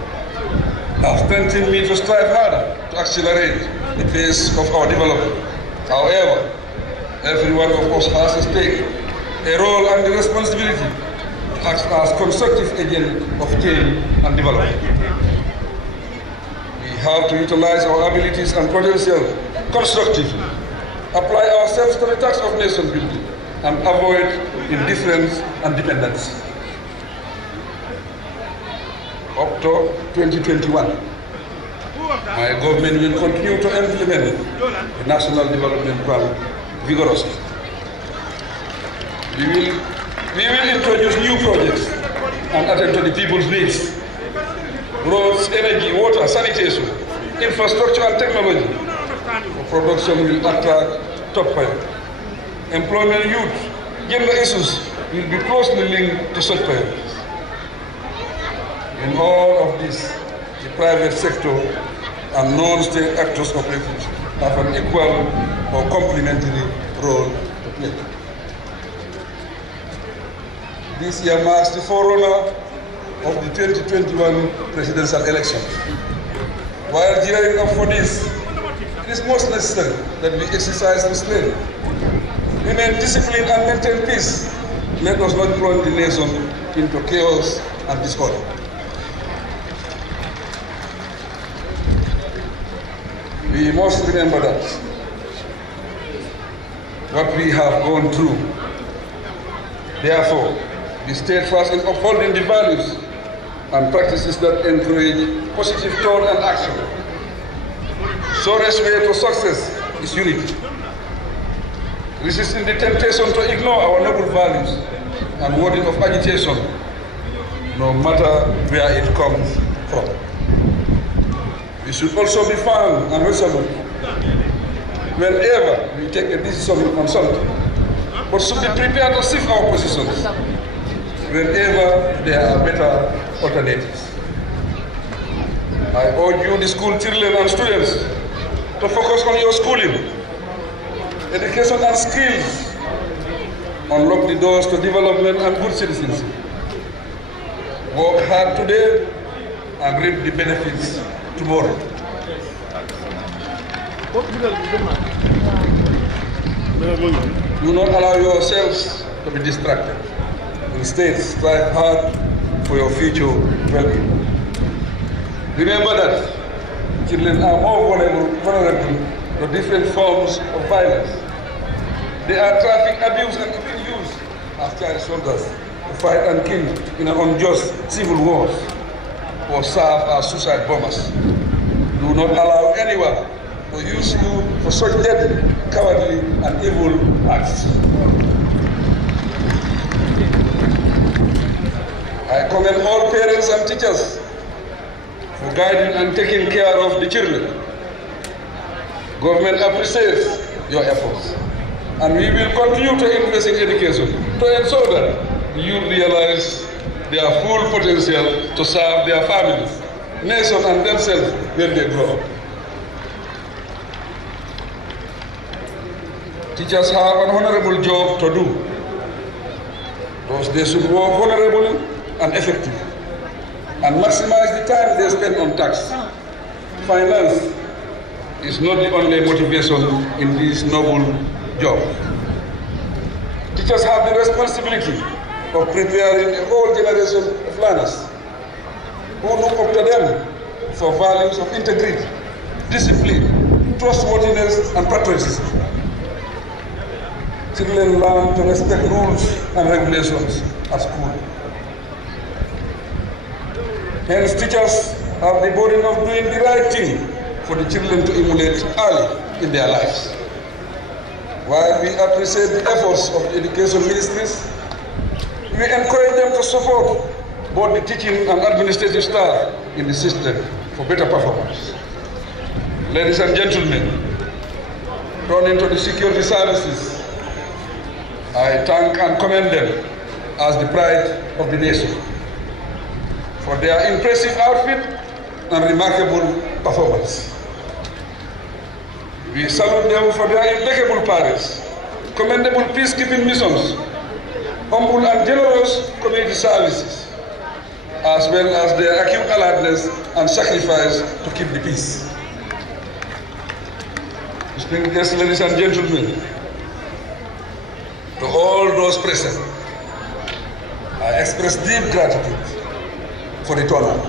have strengthened me to strive harder to accelerate the pace of our development. However, every one of us has a stake, a role and a responsibility to act as constructive agent of change and development. We have to utilize our abilities and potential constructively, apply ourselves to the task of nation building, and avoid indifference and dependency. Up to 2021, my government will continue to implement the National Development Plan vigorously. We will introduce new projects and attend to the people's needs. Roads, energy, water, sanitation, infrastructure and technology. For production will attract top priority. Employment, youth, gender issues will be closely linked to such priorities. In all of this, the private sector and non-state actors operating have an equal or complementary role to play. This year marks the forerunner of the 2021 presidential election. While gearing up for this, it is most necessary that we exercise restraint, remain disciplined and maintain peace. Let us not plunge the nation into chaos and disorder. We must remember that what we have gone through. Therefore, be steadfast in upholding the values and practices that encourage positive thought and action. Surest way to success is unity. Resisting the temptation to ignore our noble values and wording of agitation, no matter where it comes from. We should also be firm and resolute whenever we take a decision on something, but should be prepared to shift our positions whenever there are better alternatives. I urge you, the school children and students, to focus on your schooling, education and skills, unlock the doors to development and good citizenship. Work hard today and reap the benefits tomorrow. Do not allow yourselves to be distracted. Instead, strive hard for your future well-being. Remember that children are more vulnerable to different forms of violence. They are trafficked, abused, and even used as child soldiers to fight and kill in an unjust civil wars or serve as suicide bombers. Do not allow anyone to use you for such deadly, cowardly, and evil acts. I commend all parents and teachers for guiding and taking care of the children. Government appreciates your efforts, and we will continue to invest in education to ensure that the youth realize their full potential to serve their families, nation, and themselves when they grow up. Teachers have an honorable job to do. Thus, they should work honorably and effectively, and maximize the time they spend on tasks. Finance is not the only motivation in this noble job. Teachers have the responsibility of preparing a whole generation of learners who look up to them for values of integrity, discipline, trustworthiness, and patriotism. Children learn to respect rules and regulations at school. Hence, teachers have the burden of doing the right thing for the children to emulate early in their lives. While we appreciate the efforts of the education ministries, we encourage them to support both the teaching and administrative staff in the system for better performance. Ladies and gentlemen, turning to the security services, I thank and commend them as the pride of the nation for their impressive outfit and remarkable performance. We salute them for their impeccable parades, commendable peacekeeping missions, humble and generous community services, as well as their acute alertness and sacrifice to keep the peace. Distinguished guests, ladies and gentlemen, to all those present, I express deep gratitude for the turnout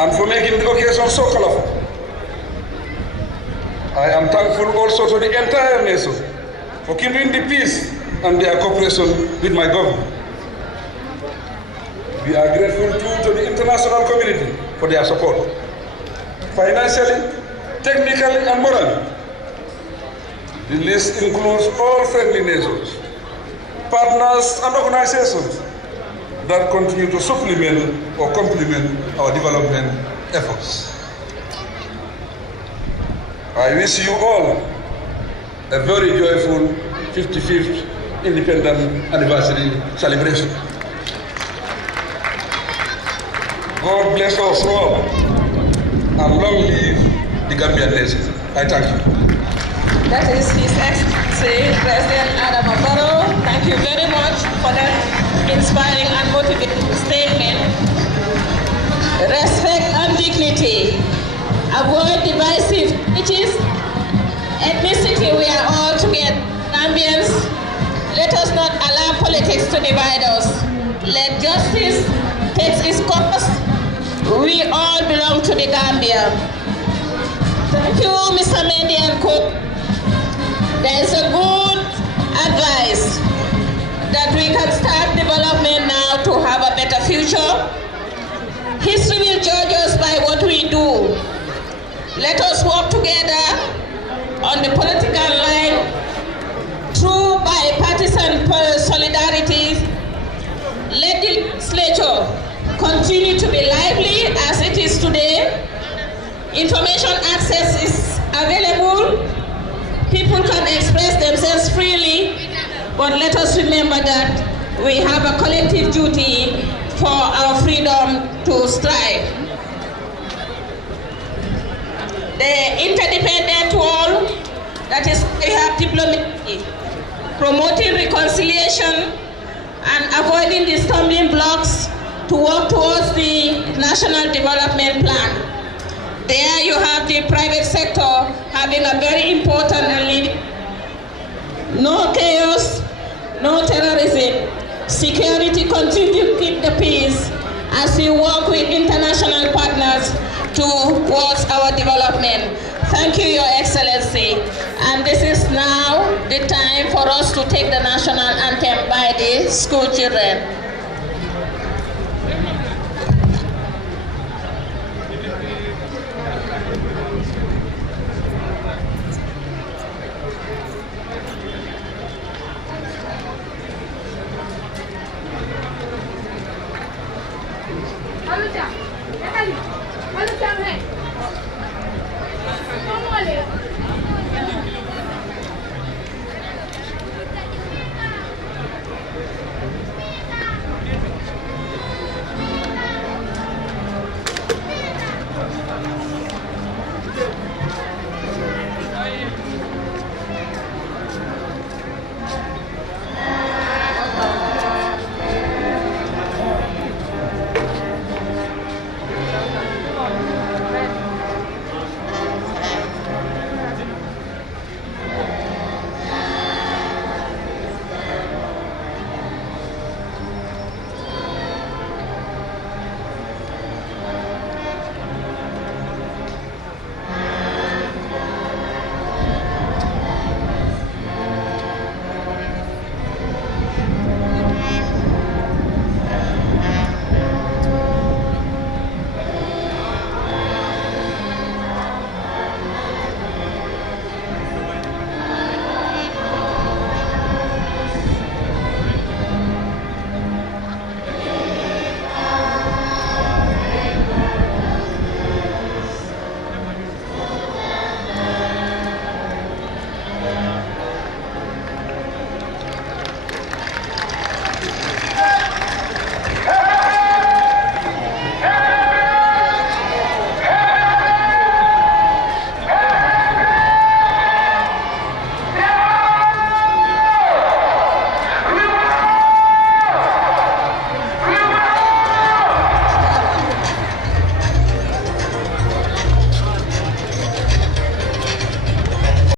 and for making the occasion so colorful. I am thankful also to the entire nation for keeping the peace and their cooperation with my government. We are grateful too to the international community for their support, financially, technically, and morally. The list includes all friendly nations, partners, and organizations that continue to supplement or complement our development efforts. I wish you all a very joyful 55th Independence Anniversary celebration. God bless us all and long live the Gambian nation. I thank you. That is His Excellency President Adama Barrow. Thank you very much for that inspiring and motivating statement. Respect and dignity. Avoid divisive speeches. Ethnicity, we are all together. Gambians, let us not allow politics to divide us. Let justice take its course. We all belong to the Gambia. Thank you, Mr. Mendy and Co. There is a good advice that we can start development now to have a better future. History will judge us by what we do. Let us work together on the political line through bipartisan solidarity. Let the legislature continue to be lively as it is today. Information access is available. People can express themselves freely, but let us remember that we have a collective duty for our freedom to strive. The interdependent wall, that is, we have diplomacy, promoting reconciliation and avoiding the stumbling blocks to work towards the national development plan. There you have the private sector having a very important lead. No chaos, no terrorism. Security continue to keep the peace as we work with international partners towards our development. Thank you, Your Excellency. And this is now the time for us to take the national anthem by the school children. Hello,